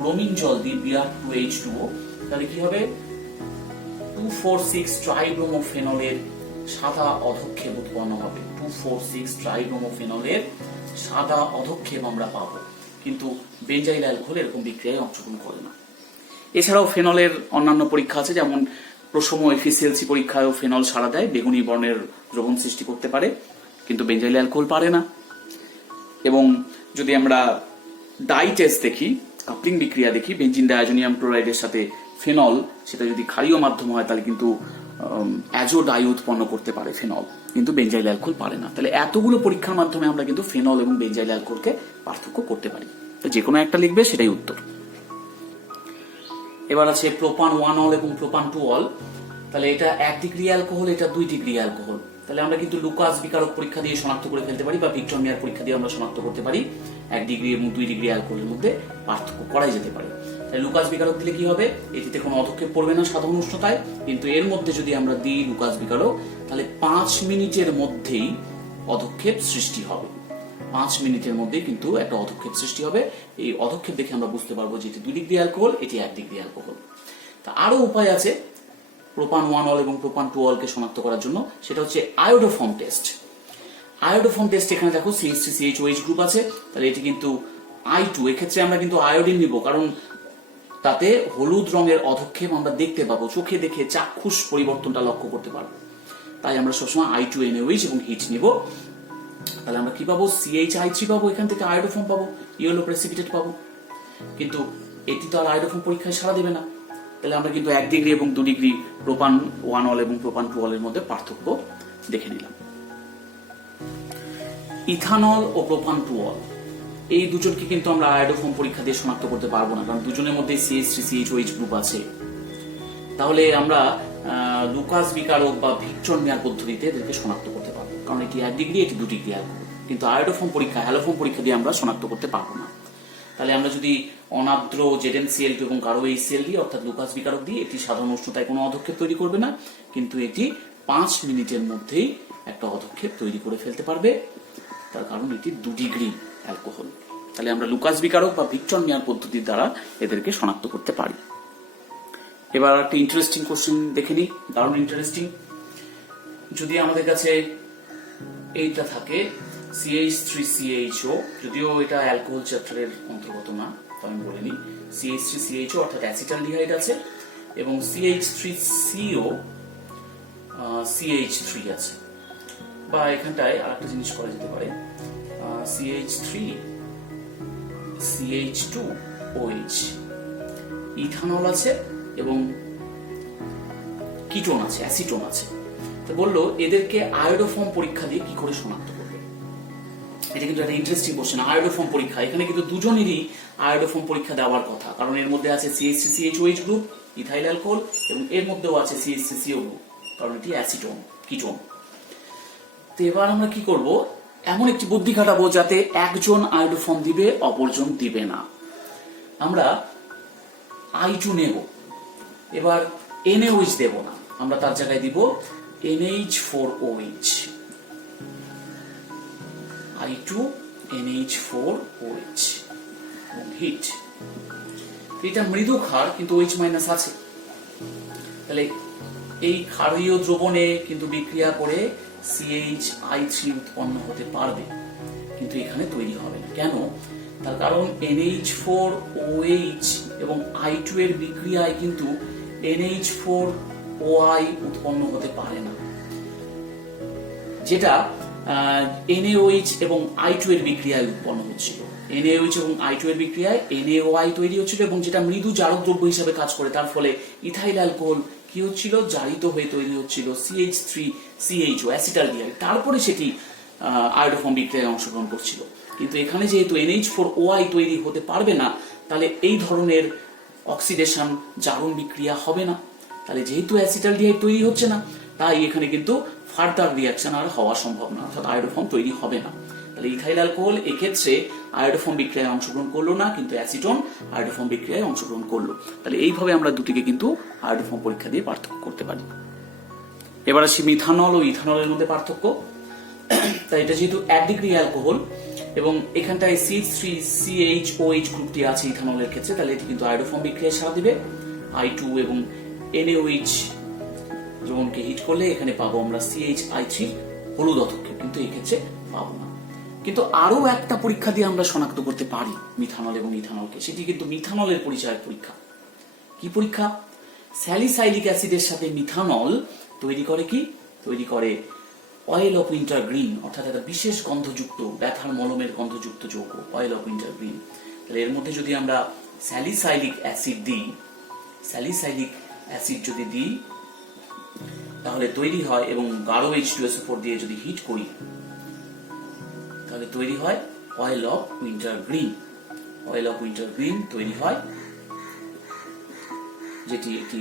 ব্রোমিন জল দিই Br2H2O, তাহলে কি হবে? 2,4,6 ট্রাইব্রোমোফেনলের সাদা অধক্ষেপ উৎপন্ন হবে। 2,4,6 ট্রাইব্রোমোফেনলের সাদা অধক্ষেপ আমরা পাবো, কিন্তু বেঞ্জাইল অ্যালকোহল এরকম বিক্রিয়ায় অংশগ্রহণ করে না। এছাড়াও ফেনলের অন্যান্য পরীক্ষা আছে, যেমন প্রসম এফিসিয়েন্সি পরীক্ষায়ও ফেনল সাড়া দেয়, বেগুনি বর্ণের দ্রবণ সৃষ্টি করতে পারে, কিন্তু বেঞ্জাইল অ্যালকোহল পারে না। এবং যদি আমরা ডাই টেস্ট দেখি, কাপলিং বিক্রিয়া দেখি, বেঞ্জিন ডায়াজোনিয়াম ক্লোরাইডের সাথে ফেনল, সেটা যদি ক্ষারীয় মাধ্যম হয় তাহলে কিন্তু অ্যাজোডাই উৎপন্ন করতে পারে ফেনল, কিন্তু বেঞ্জাইল অ্যালকোহল পারে না। তাহলে এতগুলো পরীক্ষার মাধ্যমে আমরা কিন্তু ফেনল এবং বেঞ্জাইল অ্যালকোহলকে পার্থক্য করতে পারি। যে কোনো একটা লিখবে, সেটাই উত্তর। এবার আছে প্রোপান 1 অল এবং প্রোপান 2 অল। তাহলে এটা 1 ডিগ্রি অ্যালকোহল, এটা 2 ডিগ্রি অ্যালকোহল। তাহলে আমরা কিন্তু লুকাস বিকারক পরীক্ষা দিয়ে শনাক্ত করে ফেলতে পারি, বা ভিক্টোমিয়ার পরীক্ষা দিয়ে আমরা শনাক্ত করতে পারি 1 ডিগ্রি এবং 2 ডিগ্রি অ্যালকোহলের মধ্যে পার্থক্য করাই যেতে পারে। তাহলে লুকাস বিকারক দিলে কি হবে? এটিতে কোনো অধক্ষেপ পড়বে না সাধারণ উষ্ণতায়, কিন্তু এর মধ্যে যদি আমরা দিই লুকাস বিকারক, তাহলে 5 মিনিটের মধ্যেই অধক্ষেপ সৃষ্টি হবে। 5 মিনিটের মধ্যে কিন্তু একটা অধক্ষেপ সৃষ্টি হবে। এই অধক্ষেপ দেখে আমরা বুঝতে পারবো যে এটি 2 ডিগ্রি অ্যালকোহল, এটি 1 ডিগ্রি অ্যালকোহল। তা আরো উপায় আছে প্রোপান 1 এবং প্রোপান 2 কে শনাক্ত করার জন্য, সেটা হচ্ছে আয়োডোফর্ম টেস্ট। আয়োডোফর্ম টেস্ট, এখানে দেখো CH3CHOH গ্রুপ আছে, তাহলে এটি কিন্তু I2। এক্ষেত্রে আমরা কিন্তু আয়োডিন নিব, কারণ তাতে হলুদ রঙের অধক্ষেপ আমরা দেখতে পাবো, চোখে দেখে চাক্ষুষ পরিবর্তনটা লক্ষ্য করতে পারবো। তাই আমরা সবসময় I2NaOH এবং হিট নিব। তাহলে আমরা কি পাবো? CHI3 পাবো, এখান থেকে আয়োডোফর্ম পাবো, ইয়েলো প্রেসিপিটেট পাবো। কিন্তু এটি তো আর আয়োডোফর্ম পরীক্ষায় সাড়া দেবে না। তাহলে আমরা কিন্তু 1 ডিগ্রি এবং 2 ডিগ্রি প্রোপান 1 এবং প্রোপান 2 এর মধ্যে পার্থক্য দেখে নিলাম। ইথানল ও প্রোপান 2 এই দুজনকে কিন্তু আমরা আয়োডোফর্ম পরীক্ষা দিয়ে শনাক্ত করতে পারবো না, কারণ দুজনের মধ্যে CH3CHOH গ্রুপ আছে। তাহলে আমরা লুকাস বিকারক বা ভিক্টর মেয়ার পদ্ধতিতে এদেরকে শনাক্ত করতে পারবো, কারণ এটি 1 ডিগ্রি, এটি 2 ডিগ্রি অ্যালকোহল। কিন্তু আয়োডোফর্ম পরীক্ষা, হ্যালোফর্ম পরীক্ষা দিয়ে আমরা শনাক্ত করতে পারবো না। তাহলে আমরা যদি অনার্দ্র ZnCl2 এবং গাঢ় HCl দিই, অর্থাৎ লুকাস বিকারক দিই, এটি সাধারণ উষ্ণতায় কোনো অধক্ষেপ তৈরি করবে না, কিন্তু এটি 5 মিনিটের মধ্যেই একটা অধক্ষেপ তৈরি করে ফেলতে পারবে, তার কারণ এটি 2 ডিগ্রি অ্যালকোহল। তাহলে আমরা লুকাস বিকারক বা ভিক্টর মেয়ার পদ্ধতির দ্বারা এদেরকে শনাক্ত করতে পারি। এবার একটা ইন্টারেস্টিং কোশ্চেন দেখে নিই, দারুণ ইন্টারেস্টিং। যদি আমাদের কাছে এইটা থাকে CH3CHO, যদিও এটা অ্যালকোহল চ্যাপ্টারের অন্তর্গত না, তো আমি বলে নিই, CH3CHO অর্থাৎ অ্যাসিটালডিহাইড আছে, এবং CH3CO CH3 আছে, বা এখানটায় আরেকটা জিনিস করা যেতে পারে, CH3 CH2OH ইথানল আছে এবং কিটোন আছে, অ্যাসিটোন আছে। তো বললো এদেরকে আয়োডোফর্ম পরীক্ষা দিয়ে কি করে শনাক্ত করবে। এটা কিন্তু একটা ইন্টারেস্টিং কোশ্চেন। আয়োডোফর্ম পরীক্ষা, এখানে কিন্তু দুজনেরই আয়োডোফর্ম পরীক্ষা দেওয়ার কথা, কারণ এর মধ্যে আছে CH3CHOH গ্রুপ, ইথাইল অ্যালকোহল, এবং এর মধ্যেও আছে CH3CO গ্রুপ, কারণ এটি অ্যাসিটোন, কিটোন। তো এবার আমরা কি করব, এমন একটি বুদ্ধি খাটাবো যাতে একজন আয়োডোফর্ম দিবে, অপরজন দিবে না। আমরা I2 নেব, এবার NaOH দেব না, আমরা তার জায়গায় দিব NH4OH, I2 NH4OH এবং হিট। এটা মৃদু ক্ষার, কিন্তু OH মাইনাস আছে। তাহলে এই ক্ষারীয় দ্রবণে কিন্তু বিক্রিয়া করে CHI3 উৎপন্ন হতে পারবে, কিন্তু এখানে তৈরি হবে না। কেন? তার কারণ NH4OH এবং I2 এর বিক্রিয়ায় কিন্তু NH4OI উৎপন্ন হতে পারে না, যেটা NaOH এবং I2 এর বিক্রিয়ায় উৎপন্ন হচ্ছিল। NaOH এবং I2 এর বিক্রিয়ায় NaOI তৈরি হচ্ছিল, এবং যেটা মৃদু জারক দ্রব্য হিসেবে কাজ করে, তার ফলে ইথাইল অ্যালকোহল কি হচ্ছিল, জারিত হয়ে তৈরি হচ্ছিল CH3CHO অ্যাসিটালডিহাইড, তারপরে সেটি আয়োডোফর্ম বিক্রিয়ায় অংশগ্রহণ করছিল। কিন্তু এখানে যেহেতু NH4OI তৈরি হতে পারবে না, তাহলে এই ধরনের অক্সিডেশন, জারণ বিক্রিয়া হবে না। তাহলে যেহেতু অ্যাসিটালডিহাইড তৈরি হচ্ছে না, তাই এখানে কিন্তু ফার্দার রিঅ্যাকশন আর হওয়া সম্ভব না, অর্থাৎ আয়োডোফর্ম তৈরি হবে না। তাহলে ইথাইল অ্যালকোহল এক্ষেত্রে আয়োডোফর্ম বিক্রিয়ায় অংশগ্রহণ করলো না, কিন্তু অ্যাসিটোন আয়োডোফর্ম বিক্রিয়ায় অংশগ্রহণ করলো। তাহলে এইভাবে আমরা দুটিকে কিন্তু আয়োডোফর্ম পরীক্ষা দিয়ে পার্থক্য করতে পারি। এবার আসি মিথানল ও ইথানলের মধ্যে পার্থক্য। তাই এটা যেহেতু 1 ডিগ্রি অ্যালকোহল এবং এখানটায় CH3CHOH গ্রুপটি আছে ইথানলের ক্ষেত্রে, তাহলে এটি কিন্তু আয়োডোফর্ম বিক্রিয়ায় সাড়া দিবে। I2 এবং NaOH দ্রবণকে হিট করলে এখানে পাবো আমরা CHI3 হলুদ অধক্ষেপ, কিন্তু এই ক্ষেত্রে পাবো না। কিন্তু আরো একটা পরীক্ষা দিয়ে আমরা শনাক্ত করতে পারি মিথানল এবং ইথানলকে, সেটি কিন্তু মিথানলের পরিচয়ের পরীক্ষা। কি পরীক্ষা? স্যালিসাইলিক অ্যাসিডের সাথে মিথানল তৈরি করে কি? তৈরি করে অয়েল অফ উইন্টার গ্রিন, অর্থাৎ একটা বিশেষ গন্ধযুক্ত, ব্যথার মলমের গন্ধযুক্ত যৌগ অয়েল অফ উইন্টার গ্রিন। তাহলে এর মধ্যে যদি আমরা স্যালিসাইলিক অ্যাসিড দিই, স্যালিসাইলিক অ্যাসিড যদি দিই তাহলে তৈরি হয়, এবং গাঢ় H2SO4 দিয়ে যদি হিট করি তাহলে তৈরি হয় oil of winter green. Oil of winter green তৈরি হয়, যেটি একটি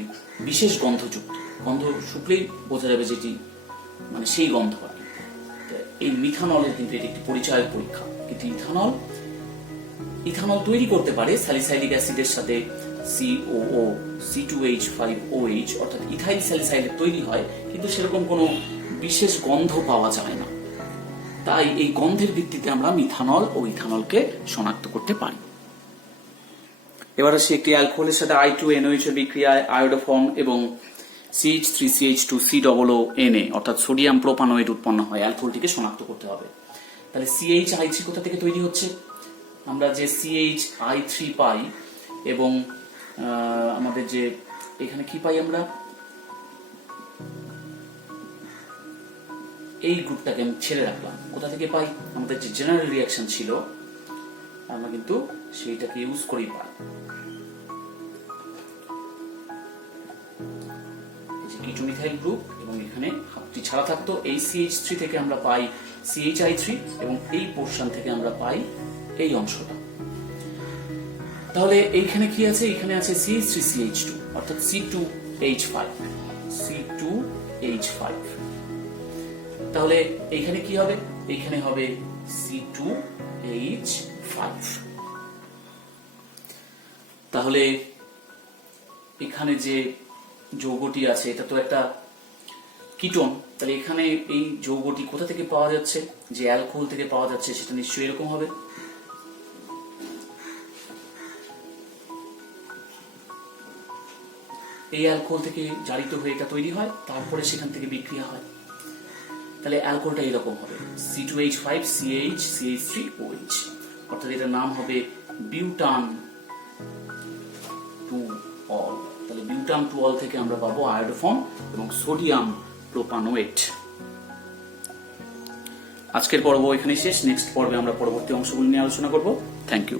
বিশেষ গন্ধযুক্ত, গন্ধ শুকলেই বোঝা যাবে যেটি মানে সেই গন্ধ আর কি। এই মিথানলের কিন্তু এটি একটি পরিচয়ের পরীক্ষা। কিন্তু ইথানল তৈরি করতে পারে স্যালিসাইলিক অ্যাসিডের সাথে COO C2H5OH, অর্থাৎ ইথাইল স্যালিসাইলেট তৈরি হয়, কিন্তু সেরকম কোনো বিশেষ গন্ধ পাওয়া যায় না। তাই এই গন্ধের ভিত্তিতে আমরা মিথানল ও ইথানলকে শনাক্ত করতে পারি। এবার আসি একটি অ্যালকোহলের সাথে I2NOH এর বিক্রিয়ায় আয়োডোফর্ম এবং CH3CH2COO অর্থাৎ সোডিয়াম প্রোপানোয়েট উৎপন্ন হয়। অ্যালকোহলটিকে শনাক্ত করতে হবে। তাহলে CH3 কোথা থেকে তৈরি হচ্ছে? আমরা যে CH3 পাই এবং আমাদের যে এখানে কি পাই, আমরা এই গ্রুপটাকে আমি ছেড়ে রাখলাম। কোথা থেকে পাই? আমাদের যে জেনারেল রিঅ্যাকশন ছিল আমরা কিন্তু সেইটাকে ইউজ করেই পাই। এই যে কিটো মিথাইল গ্রুপ এবং এখানে হাফটি ছাড়া থাকতো, এই CH3 থেকে আমরা পাই CHI3 এবং এই পোর্শন থেকে আমরা পাই এই অংশটা। তাহলে এইখানে কি আছে? এখানে আছে CH3CH2 অর্থাৎ C2H5। তাহলে এইখানে কি হবে? এইখানে হবে C2H5। তাহলে এখানে যে যৌগটি আছে এটা তো একটা কিটোন। তাহলে এখানে এই যৌগটি কোথা থেকে পাওয়া যাচ্ছে? যে অ্যালকোহল থেকে পাওয়া যাচ্ছে সেটা নিশ্চয়ই এরকম হবে। এই অ্যালকোহল থেকে জারিত হয়ে এটা তৈরি হয়, তারপরে সেখান থেকে বিক্রিয়া হয়। তাহলে অ্যালকোহলটা এরকম হবে C2H5CH3OH, অর্থাৎ এটার নাম হবে বিউটান টু অল। তাহলে বিউটান টু অল থেকে আমরা পাবো আয়োডোফর্ম এবং সোডিয়াম প্রোপানোয়েট। আজকের পর্ব এখানেই শেষ। নেক্সট পর্বে আমরা পরবর্তী অংশগুলি নিয়ে আলোচনা করব। Thank you.